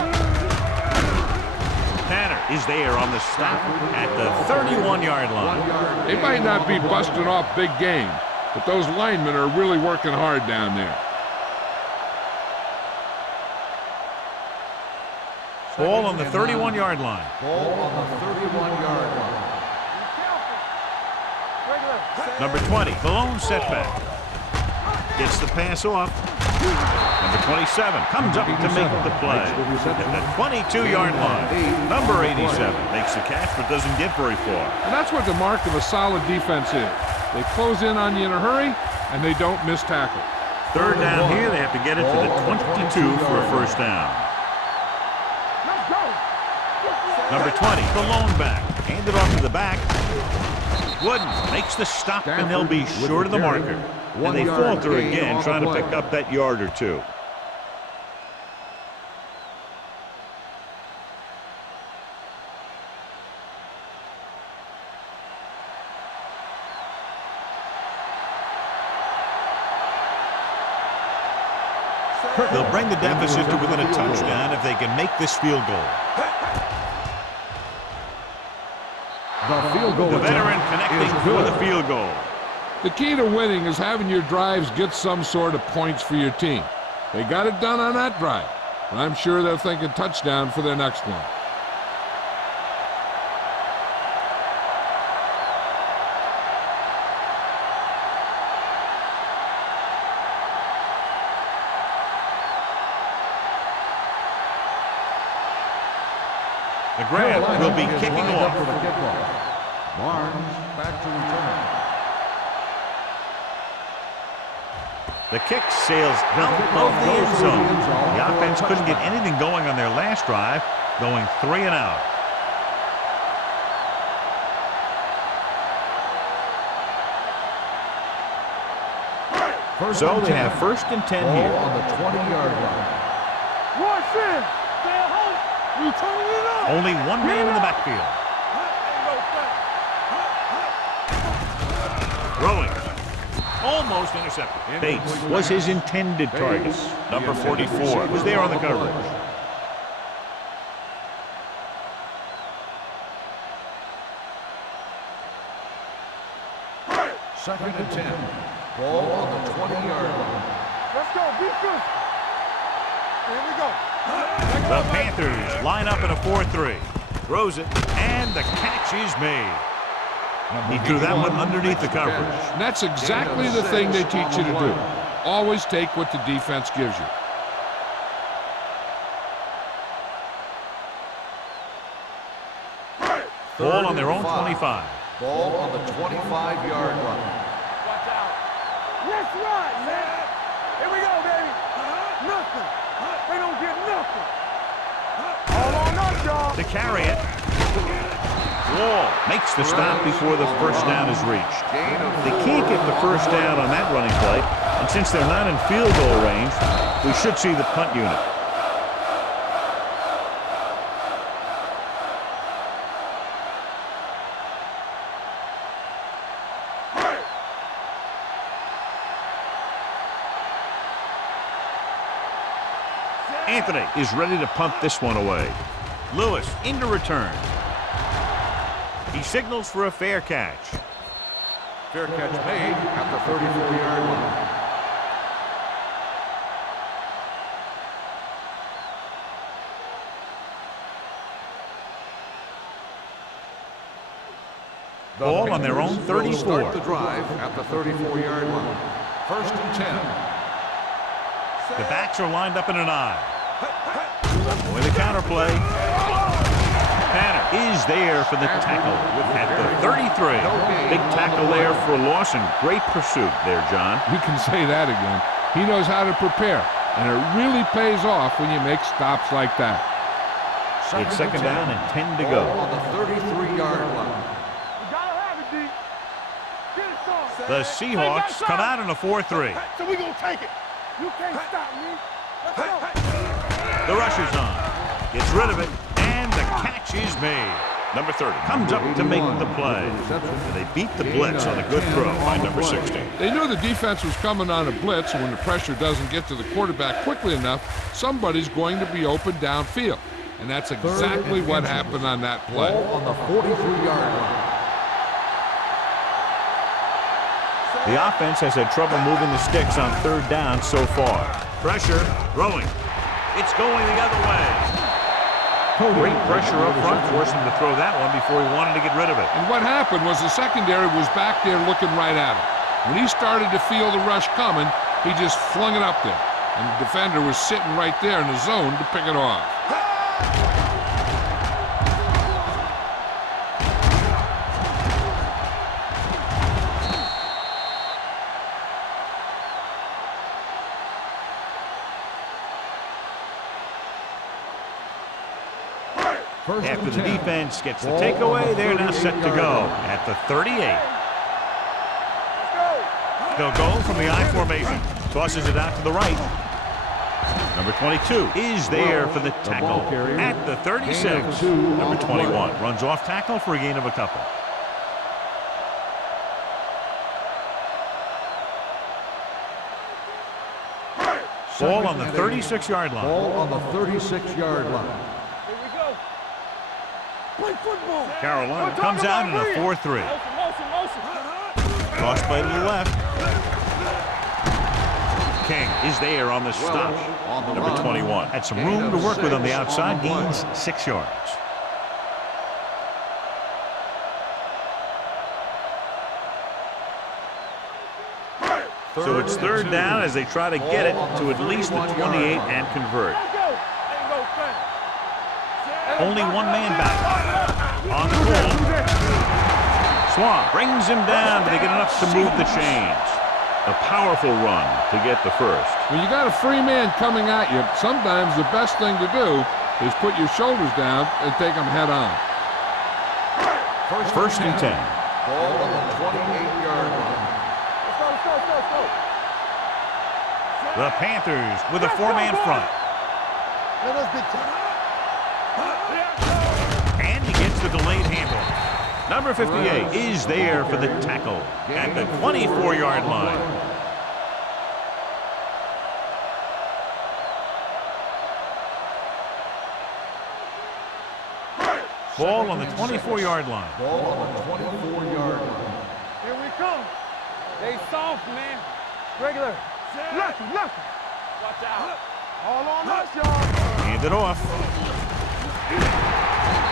Tanner is there on the stop at the 31-yard line. They might not be busting off big game, but those linemen are really working hard down there. Ball on the 31-yard line. Ball on the 31-yard line. Number 20, the lone setback. Gets the pass off. Number 27 comes up to make the play at the 22-yard line. Number 87 makes the catch but doesn't get very far. And that's what the mark of a solid defense is. They close in on you in a hurry, and they don't miss tackle. Third down here, they have to get it to the 22 for a first down. Let's go. Number 20, the lone back. Handed off to the back. Wooden makes the stop, and they'll be short of the marker. And they falter again, trying to pick up that yard or two. They'll bring the deficit to within a touchdown if they can make this field goal. The field goal The veteran attempt connecting is for good. the field goal. The key to winning is having your drives get some sort of points for your team. They got it done on that drive, and I'm sure they're thinking touchdown for their next one. The grab will be kicking off. For the kickoff. Barnes back to return. The kick sails out of the end zone. The offense couldn't get anything going on their last drive, going 3 and out. So they have 1st and 10 Ball here. on the 20-yard line. Watch it. Stay at home. You turning it up. Only one man in the backfield. Throwing. Almost intercepted. Bates was his intended target. Number 44 was there on the coverage. Second and 10. Ball on the 20-yard line. Let's go. Be good. Here we go. The Panthers line up in a 4-3. Throws it, and the catch is made. He threw that one underneath the coverage. And that's exactly the thing they teach you to do. Always take what the defense gives you. Ball on their own 25. Ball on the 25-yard line. Watch out. Let's ride, man. Here we go, baby. Nothing. They don't get nothing. All on us, y'all. To carry it. Wall makes the stop before the first down is reached. They can't get the first down on that running play, and since they're not in field goal range, we should see the punt unit. Anthony is ready to punt this one away. Lewis into return. He signals for a fair catch. Fair catch made at the 34-yard line. Ball on their own 34. Start the drive at the 34-yard line. 1st and 10. The backs are lined up in an I. With a counterplay. Tanner is there for the tackle at the 33. Big tackle there for Lawson. Great pursuit there, John. You can say that again. He knows how to prepare, and it really pays off when you make stops like that. It's 2nd down and 10 to go. On the 33-yard line. You gotta have it, D. Get it started. The Seahawks come out in a 4-3. So we gonna take it. You can't stop me. Let's go. The rush is on. Gets rid of it, and the catch is made. Number 30 comes up to make the play. And they beat the blitz on a good throw by number 60. They knew the defense was coming on a blitz, and when the pressure doesn't get to the quarterback quickly enough, somebody's going to be open downfield. And that's exactly what happened on that play. Ball on the 43-yard line. The offense has had trouble moving the sticks on 3rd down so far. Pressure, throwing. It's going the other way. Great pressure up front, forced him to throw that one before he wanted to get rid of it. And what happened was the secondary was back there looking right at him. When he started to feel the rush coming, he just flung it up there. And the defender was sitting right there in the zone to pick it off. After the defense gets the takeaway, they're now set to go at the 38. They'll go from the I formation. Tosses it out to the right. Number 22 is there for the tackle at the 36. Number 21 runs off tackle for a gain of a couple. Ball on the 36-yard line. Ball on the 36-yard line. Here we go. Play football. Carolina comes out in a 4-3. Motion. Tossed by to the left. King is there on the stop. Number 21 had some room to work with on the outside. Gains 6 yards. So it's 3rd down as they try to get it to at least the 28 and convert. Only one man back. On the ball. Swamp brings him down, but they get enough to move the chains. A powerful run to get the first. When you got a free man coming at you, sometimes the best thing to do is put your shoulders down and take them head on. First and 10. Ball on the 28-yard line. Let's go. The Panthers with a four-man front. Let us be And he gets the delayed handoff. Number 58 is there for the tackle at the 24-yard line. Ball on the 24-yard line. Ball on the 24-yard line. Here we come. They soft, man. Regular. Lucky. Watch out. All on us, y'all. Hand it off.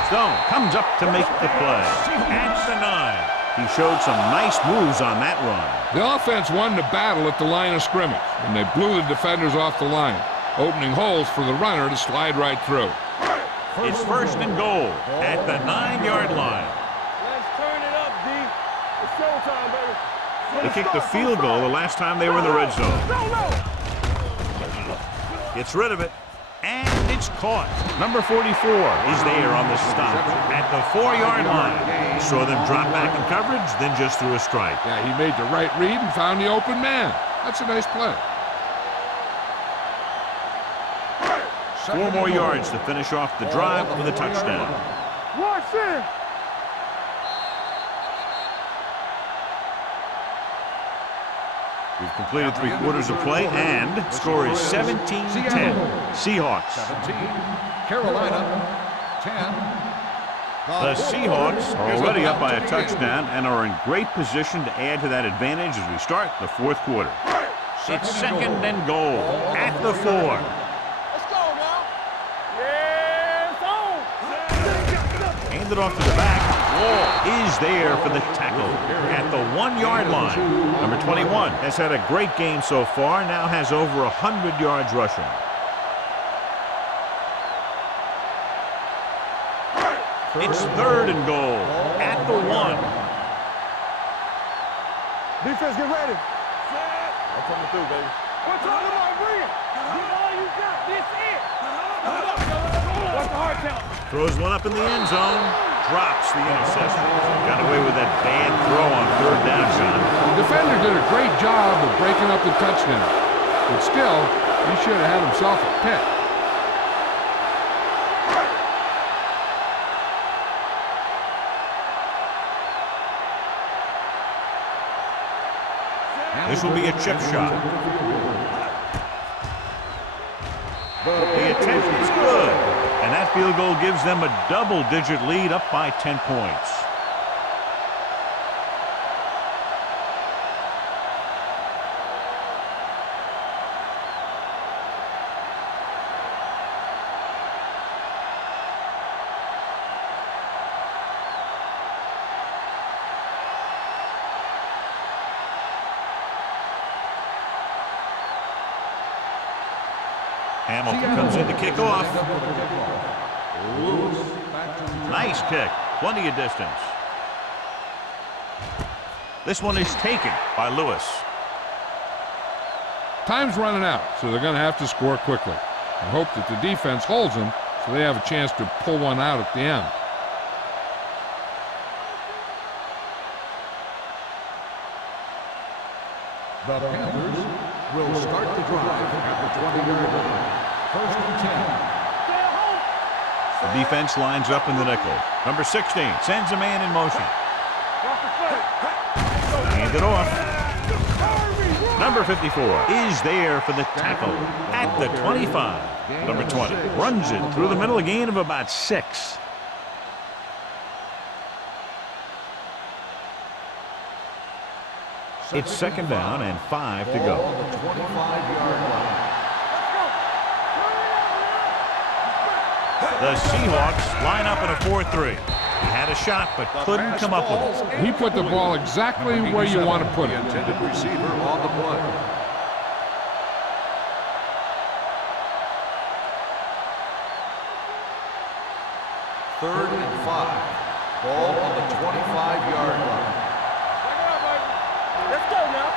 Stone comes up to make the play. At the 9. He showed some nice moves on that run. The offense won the battle at the line of scrimmage, and they blew the defenders off the line, opening holes for the runner to slide right through. It's first and goal at the 9-yard line. Let's turn it up, D. It's showtime, baby. They kicked the field goal the last time they were in the red zone. Gets rid of it, and it's caught. Number 44 is there on the stop at the 4-yard line. He saw them drop back in coverage, then just threw a strike. Yeah, he made the right read and found the open man. That's a nice play. 4 more yards to finish off the drive with a touchdown. Watch it. We've completed 3 quarters of play, and the score is 17-10. Seahawks. 17. Carolina. 10. The Seahawks are already up by a touchdown and are in great position to add to that advantage as we start the 4th quarter. It's second and goal at the 4. Let's go now. Yeah, it's on. Handed off to the back. Wall is there for the tackle at the 1-yard line. Number 21 has had a great game so far, now has over 100 yards rushing. It's third and goal at the 1. Defense, get ready. I'm coming through, baby. What's all about bring it? Get all you got. This it. What's the hard count? Throws one up in the end zone. Drops the interception. Got away with that bad throw on 3rd down, John. The defender did a great job of breaking up the touchdown, but still, he should have had himself a pick. This will be a chip shot. The attempt is good, and that field goal gives them a double-digit lead up by 10 points. Hamilton comes in to kick off. Nice kick. Plenty of distance. This one is taken by Lewis. Time's running out, so they're going to have to score quickly. I hope that the defense holds them so they have a chance to pull one out at the end. The Panthers will start the drive at the 20-yard line. First and 10. The defense lines up in the nickel. Number 16 sends a man in motion. Hand it off. Number 54 is there for the tackle at the 25. Number 20 runs it through the middle, a gain of about 6. It's second down and 5 to go. On the 25-yard line. The Seahawks line up in a 4-3. He had a shot, but couldn't come up with it. He put the ball exactly where you want to put The it. intended receiver on the play. 3rd and 5. Ball on the 25-yard line. Let's go now.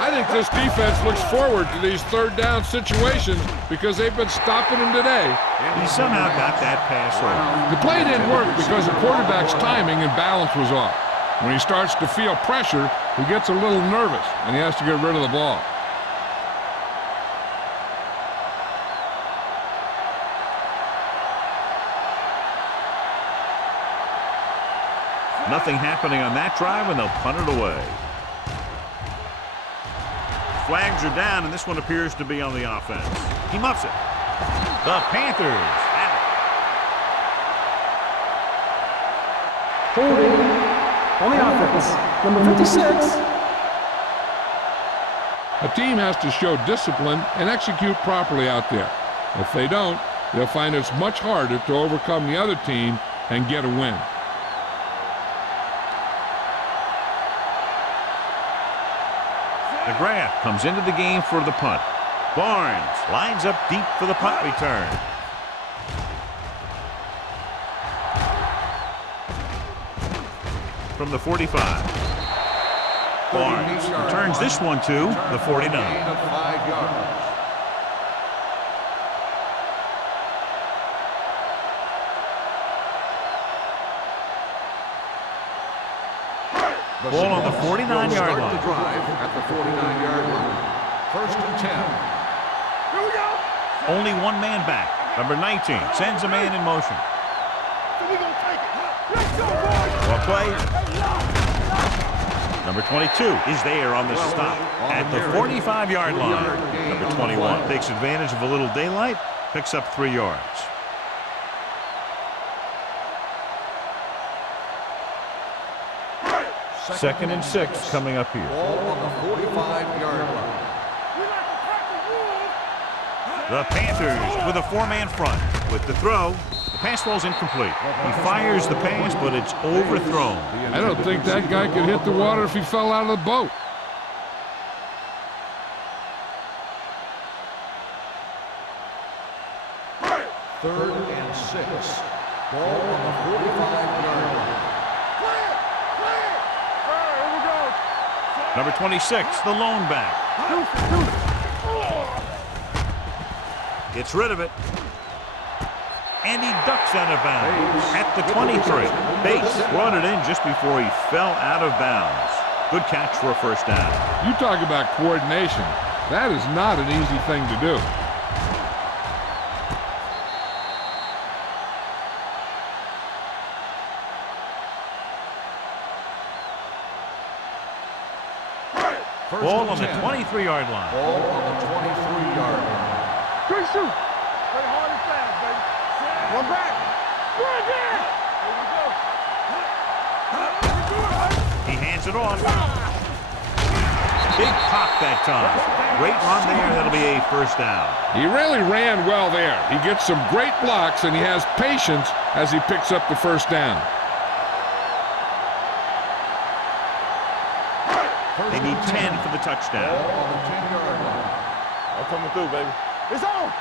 I think this defense looks forward to these third down situations because they've been stopping them today. He somehow got that pass off. The play didn't work because the quarterback's timing and balance was off. When he starts to feel pressure, he gets a little nervous, and he has to get rid of the ball. Nothing happening on that drive, and they'll punt it away. Flags are down, and this one appears to be on the offense. He muffs it. The Panthers have it. Holding on the offense, number 56. A team has to show discipline and execute properly out there. If they don't, they'll find it's much harder to overcome the other team and get a win. McGrath comes into the game for the punt. Barnes lines up deep for the punt return. From the 45. Barnes returns this one to the 49. Gain of 5 yards. Ball on the 49-yard line. The drive at the 49-yard line. 1st and 10. Here we go. Only one man back. Number 19 sends a man in motion. So we gonna take it. Let's go, boys. Well played. Number 22 is there on the stop at the 45-yard line. Number 21 takes advantage of a little daylight, picks up 3 yards. Second and 6 coming up here. Ball on the 45-yard line. We like to crack the rules. The Panthers with a 4-man front. With the throw, the pass falls incomplete. He fires the pass, but it's overthrown. I don't think that guy could hit the water if he fell out of the boat. Third and 6. Ball on the 45-yard line. Clear. Clear. All right, here we go. Number 26, the lone back. Gets rid of it. And he ducks out of bounds at the 23. Bates brought it in just before he fell out of bounds. Good catch for a first down. You talk about coordination. That is not an easy thing to do. Ball on the 23-yard line. Ball on the 23-yard line. Good shoot. Play hard and fast, baby. One back. Run there. Here we go. He hands it off. Big pop that time. Great run there. That'll be a first down. He really ran well there. He gets some great blocks, and he has patience as he picks up the first down. They need 10 for the touchdown. Ball on the 10-yard line. I'm coming through, baby. It's on.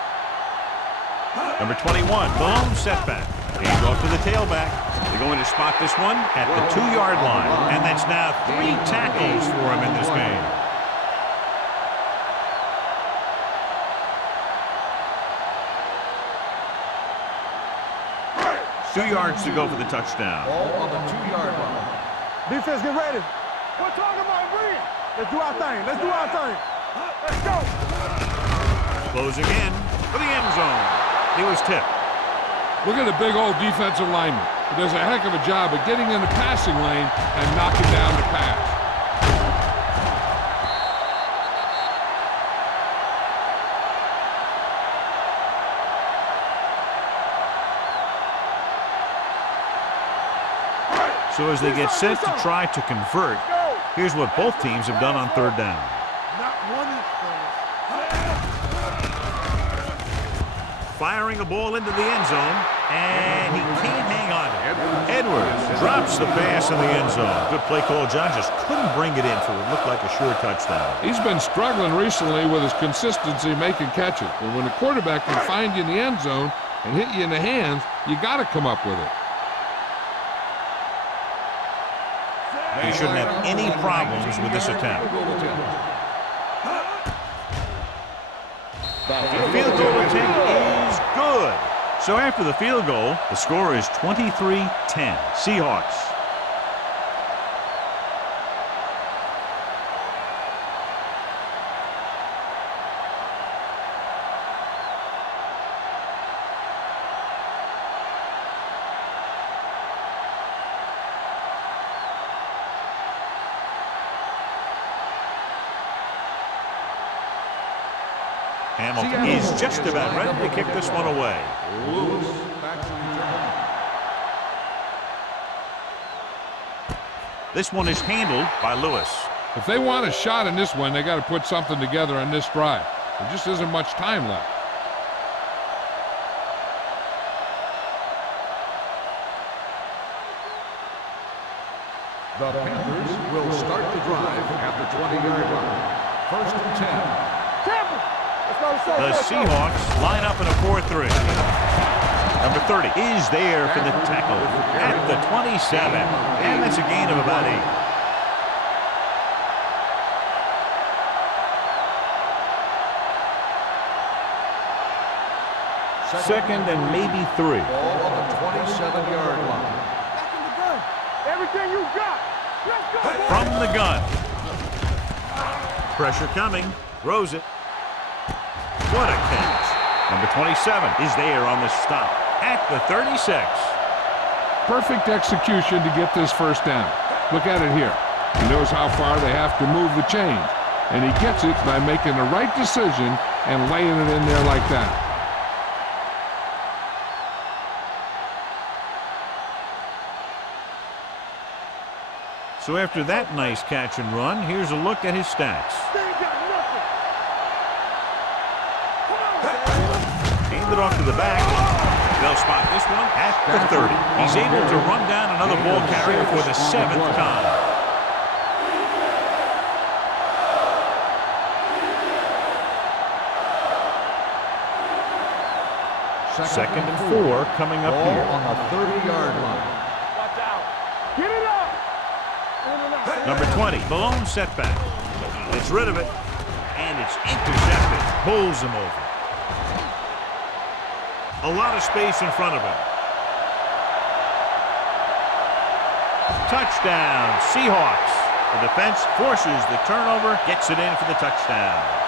Number 21, the lone setback. Hands off to the tailback. They're going to spot this one at the 2-yard line. And that's now 3 tackles for him in this game. Two yards to go for the touchdown. Ball on the 2-yard line. Defense, get ready. We're talking about breathe. Let's do our thing. Let's do our thing. Let's go. Closing in for the end zone. He was tipped. Look at the big old defensive lineman. He does a heck of a job of getting in the passing lane and knocking down the pass. So as they get set to try to convert, here's what both teams have done on third down. Not one inch. Firing a ball into the end zone, and he can't hang on to it. Edwards drops the pass in the end zone. Good play call. John just couldn't bring it in for what looked like a sure touchdown. He's been struggling recently with his consistency making catches. And when the quarterback can find you in the end zone, and hit you in the hands, you got to come up with it. He shouldn't have any problems with this attempt. The field goal attempt is good. So after the field goal, the score is 23-10. Seahawks. Hamilton is just about ready to kick this one away. This one is handled by Lewis. If they want a shot in this one, they got to put something together on this drive. There just isn't much time left. The Panthers will start the drive at the 20-yard line. First and 10. The Seahawks line up in a 4-3. Number 30 is there for the tackle at the 27. And that's a gain of about 8. Second and maybe 3. Ball on the 27-yard line. Back in the gun. Everything you got. Let's go. From the gun. Pressure coming. Throws it. What a catch. Number 27 is there on the stop at the 36. Perfect execution to get this first down. Look at it here. He knows how far they have to move the chains, and he gets it by making the right decision and laying it in there like that. So after that nice catch and run, here's a look at his stats. Hand it off to the back. They'll spot this one at the 30. He's able to run down another ball carrier for the 7th time. Second and 4 coming up Ball here. on the 30-yard line. Watch out. Get it up. Number 20, Malone setback. Gets rid of it, and it's intercepted. Bowls him over. A lot of space in front of him. Touchdown, Seahawks. The defense forces the turnover, gets it in for the touchdown.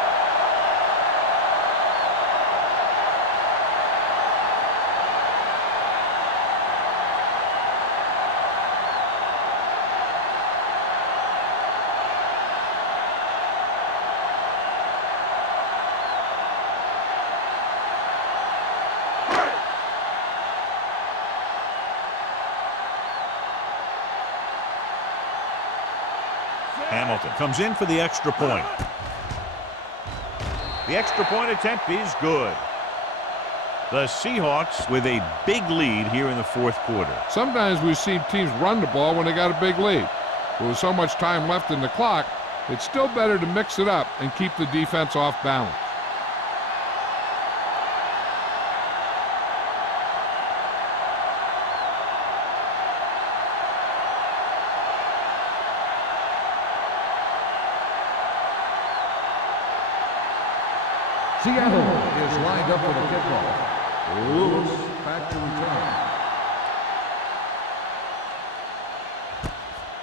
Hamilton comes in for the extra point. The extra point attempt is good. The Seahawks with a big lead here in the 4th quarter. Sometimes we see teams run the ball when they got a big lead. But with so much time left in the clock, it's still better to mix it up and keep the defense off balance. Seattle is lined up for the kickoff. Lewis back to return.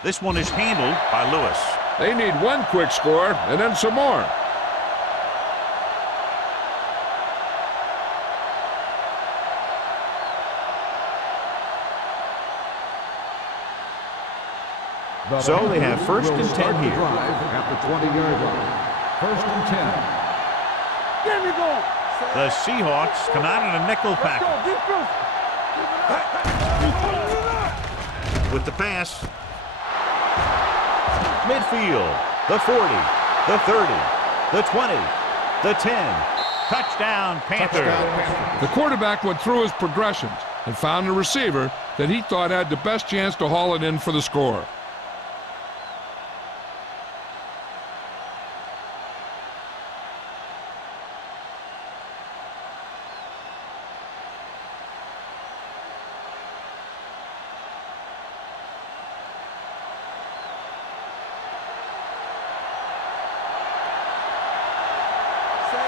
This one is handled by Lewis. They need one quick score and then some more. So they have first and 10 here. At the 20-yard line. First and 10. Get me going. The Seahawks come out in a nickel package. With the pass. Midfield. The 40. The 30. The 20. The 10. Touchdown, Panthers. The quarterback went through his progressions and found a receiver that he thought had the best chance to haul it in for the score.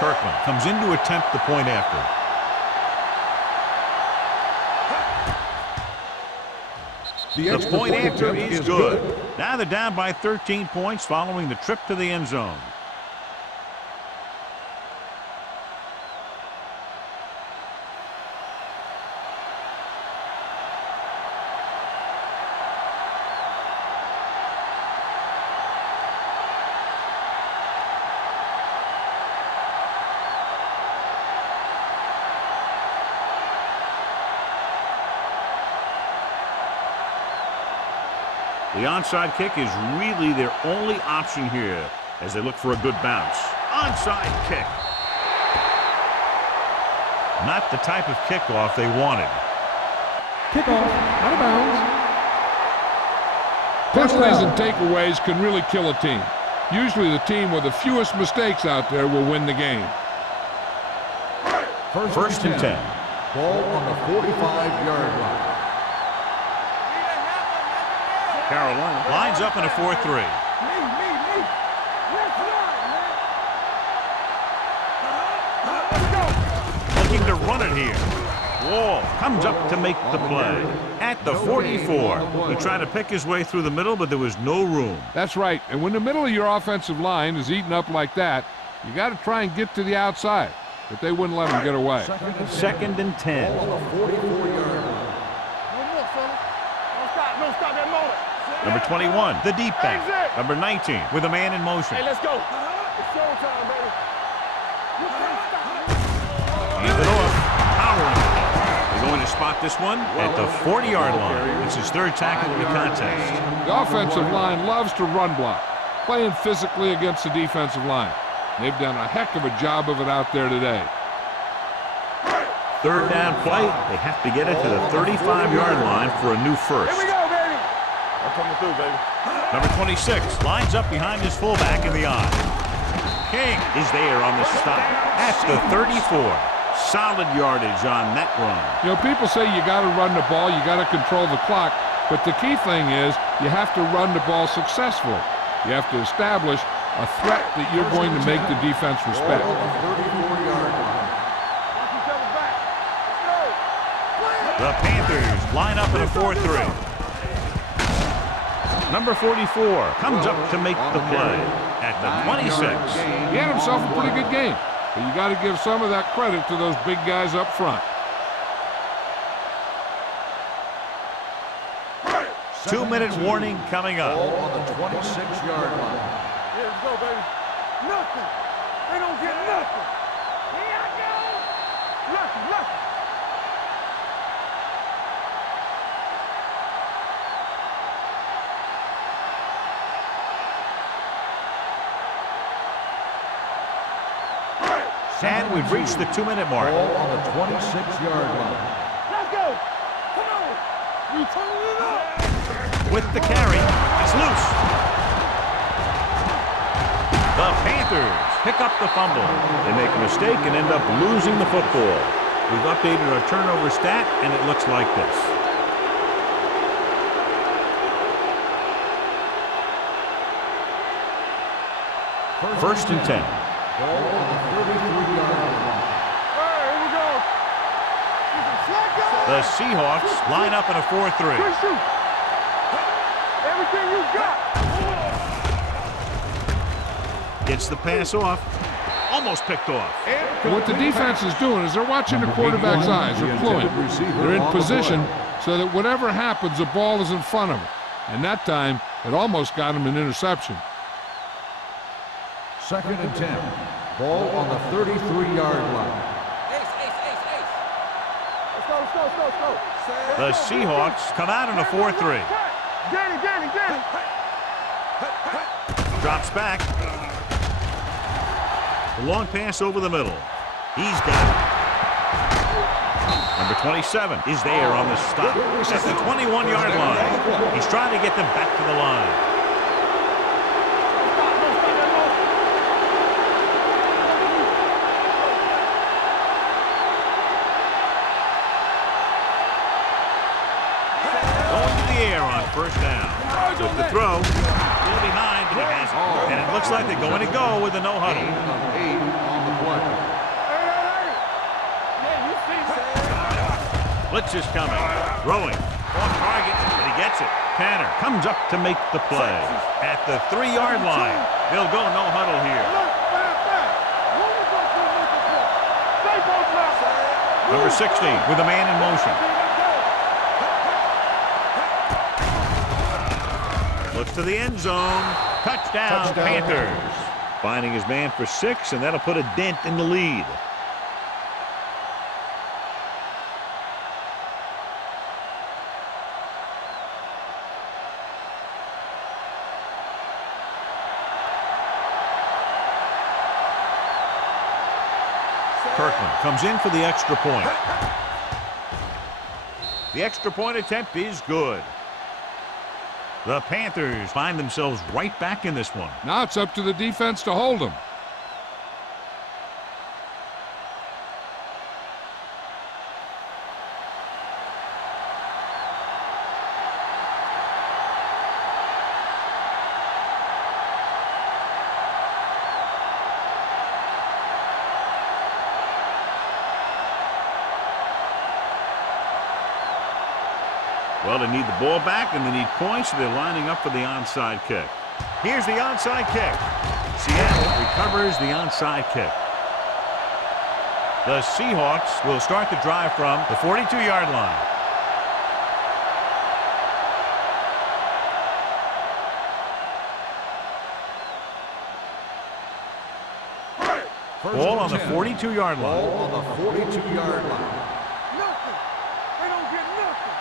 Kirkland comes in to attempt the point after. The point after is good. Now they're down by 13 points following the trip to the end zone. The onside kick is really their only option here as they look for a good bounce. Onside kick. Not the type of kickoff they wanted. Kickoff, out of bounds. Penalties and takeaways can really kill a team. Usually the team with the fewest mistakes out there will win the game. First and 10. Ball on the 45-yard line. Carolina lines up in a 4-3. Looking to run it here. Wall comes up to make the play. At the 44. He tried to pick his way through the middle, but there was no room. That's right. And when the middle of your offensive line is eaten up like that, you got to try and get to the outside. But they wouldn't let him get away. Second and 10. Ball on the 44-yard line. Don't stop that motor. Number 21, the deep back. Number 19, with a man in motion. Hey, let's go. It's showtime, baby. You can't stop. Hands it off. Powering. They're going to spot this one at the 40-yard line. It's his third tackle of the contest. The offensive line loves to run block, playing physically against the defensive line. They've done a heck of a job of it out there today. Third down play. They have to get it to the 35-yard line for a new first. Here we go, baby. I'm coming through, baby. Number 26 lines up behind his fullback in the eye. King is there on the stop at the 34. Solid yardage on that run. You know, people say you got to run the ball, you got to control the clock, but the key thing is you have to run the ball successfully. You have to establish a threat that you're going to make the defense respect. Ball on the 34-yard line. Watch each other back. Let's go. The Panthers line up in a 4-3. Number 44 comes up to make the play at the 26. He had himself a pretty good game, but you got to give some of that credit to those big guys up front. 2-minute warning coming up. Ball on the 26-yard line. Here we go, baby. Nothing. They don't get nothing. Here I go. Lucky, lucky. And we've reached the 2-minute mark. Ball on the 26-yard line. Let's go. Come on. We turn it up. With the carry, it's loose. The Panthers pick up the fumble. They make a mistake and end up losing the football. We've updated our turnover stat, and it looks like this. First and 10. Ball on the 33-yard line. Hey, here we go. The Seahawks line up in a 4-3. Good shoot. Everything you got. Gets the pass off. Almost picked off. What the defense is doing is they're watching the quarterback's eyes. They're fluent. They're in position so that whatever happens, the ball is in front of them. And that time, it almost got him an interception. Second and 10. Ball on the 33-yard line. Let's go. The Seahawks come out in a 4-3. Danny. Drops back. The long pass over the middle. He's got it. Number 27 is there on the stop at the 21-yard line. He's trying to get them back to the line. First down. With the throw, a little behind, but he has it. And it looks like they're going to go with a no huddle. 8 on the play. Yeah, you see me. Blitz is coming. Throwing. Off target, but he gets it. Tanner comes up to make the play. At the 3-yard line. They'll go no huddle here. Number 16 with a man in motion. Looks to the end zone. Touchdown, Panthers. Finding his man for 6, and that'll put a dent in the lead. Kirkland comes in for the extra point. The extra point attempt is good. The Panthers find themselves right back in this one. Now it's up to the defense to hold them. Well, they need the ball back, and they need points, so they're lining up for the onside kick. Here's the onside kick. Seattle recovers the onside kick. The Seahawks will start the drive from the 42-yard line. Ball on the 42-yard line. Ball on the 42-yard line. Nothing. They don't get nothing.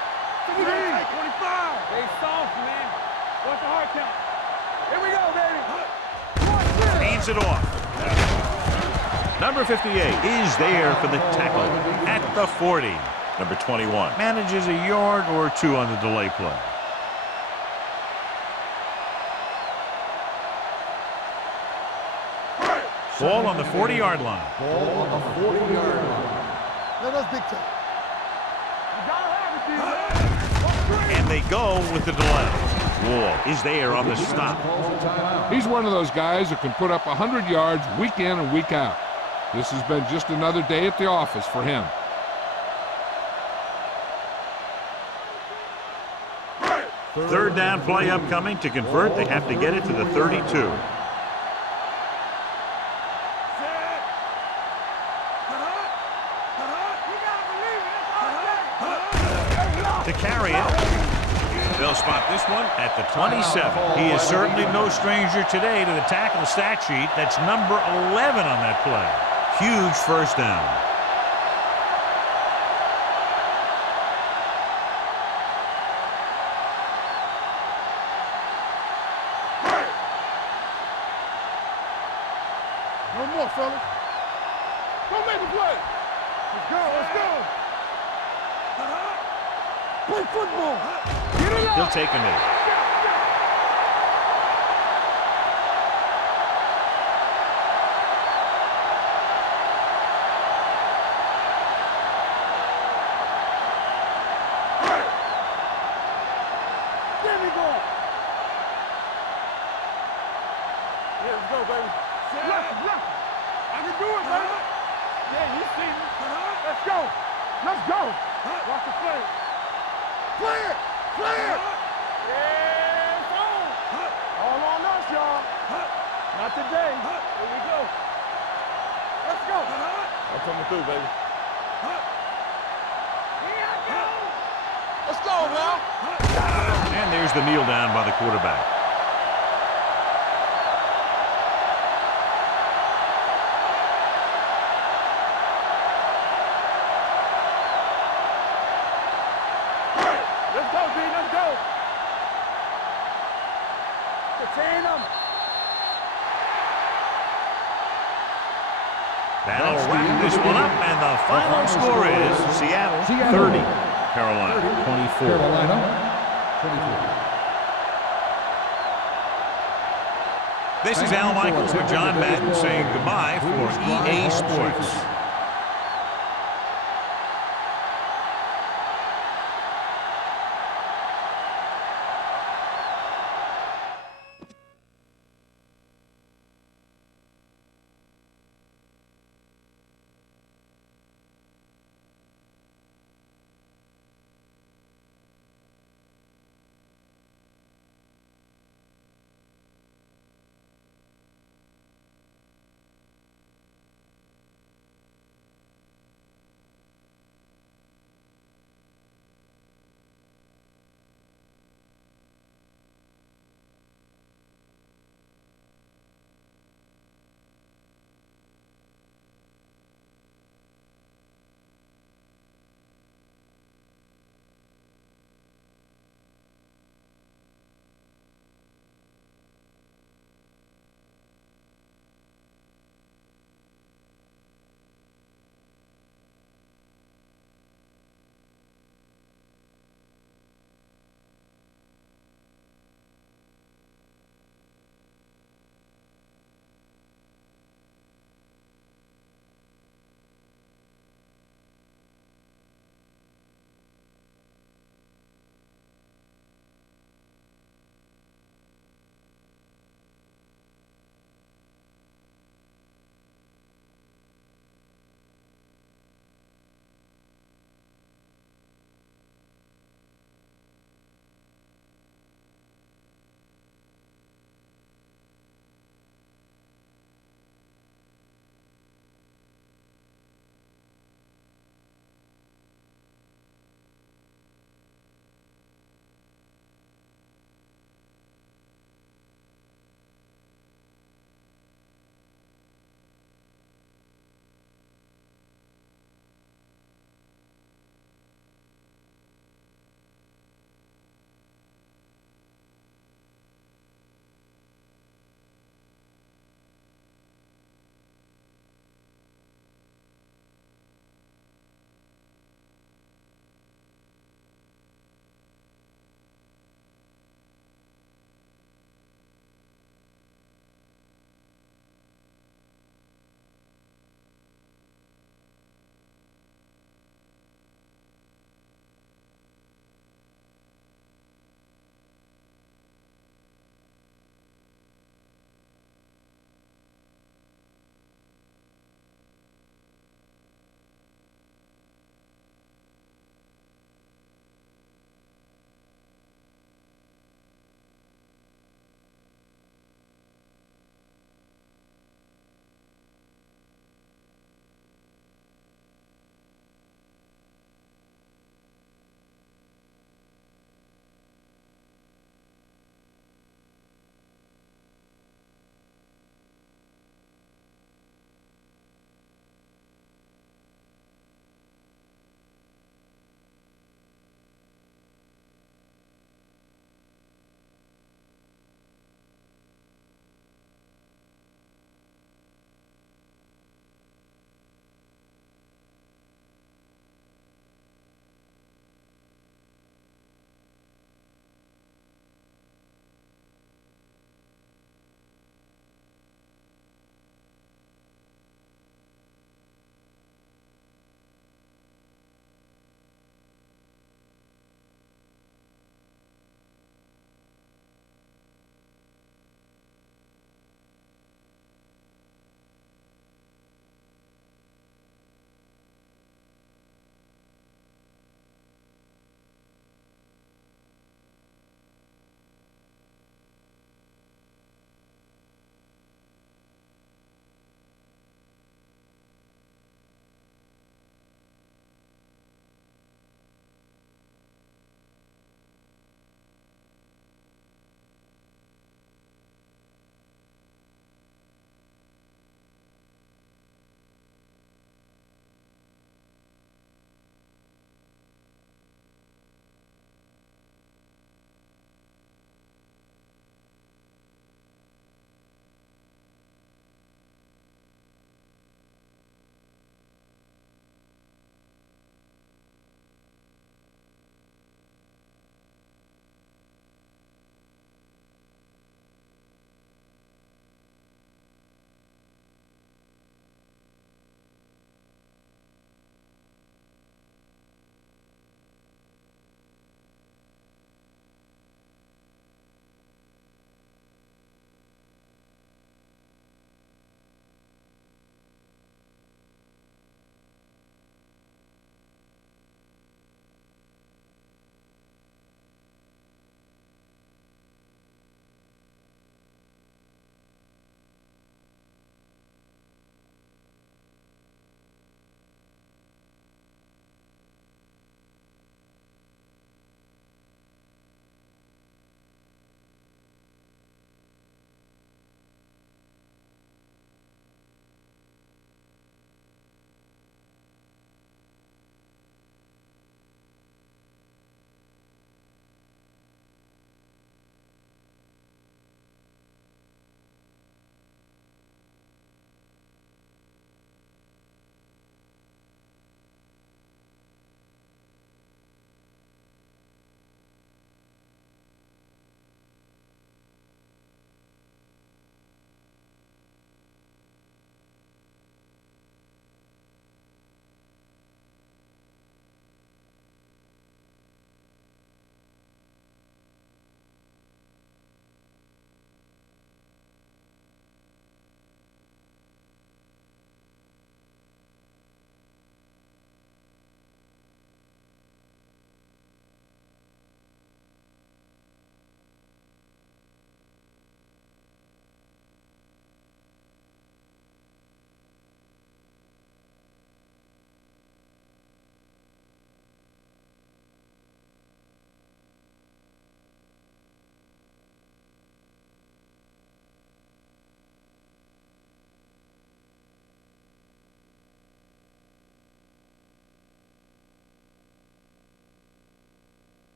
25. They soft, man. What's the hard count? Here we go, baby. Hands it off. Number 58 is there for the tackle at the 40. Number 21 manages a yard or 2 on the delay play. Ball on the 40-yard line. Ball on the 40-yard line. Let us dictate. You gotta have it, And they go with the delay. Wall is there on the stop. He's one of those guys who can put up 100 yards week in and week out. This has been just another day at the office for him. Third down play upcoming. To convert, they have to get it to the 32. To carry it. They'll spot this one at the 27. He is certainly no stranger today to the tackle stat sheet. That's number 11 on that play. Huge first down. No more, fellas. Don't make the play. Let's go, let's go. Play football. Get it up. He'll take him in. There we go. Yeah, let's go, baby. Left. I can do it, baby. Yeah, you see me. Let's go. Let's go. Watch the play. Play it. Yeah, it's on. All on us, y'all. Not today. Here we go. Let's go. I'm coming through, baby. Here I go. Let's go, man. And there's the kneel down by the quarterback. Let's go, B. Let's go. Contain them. That'll wrap this one up, and the final score is Seattle 30, Carolina 24. Carolina 24. This is Al Michaels with John Madden saying goodbye for EA Sports.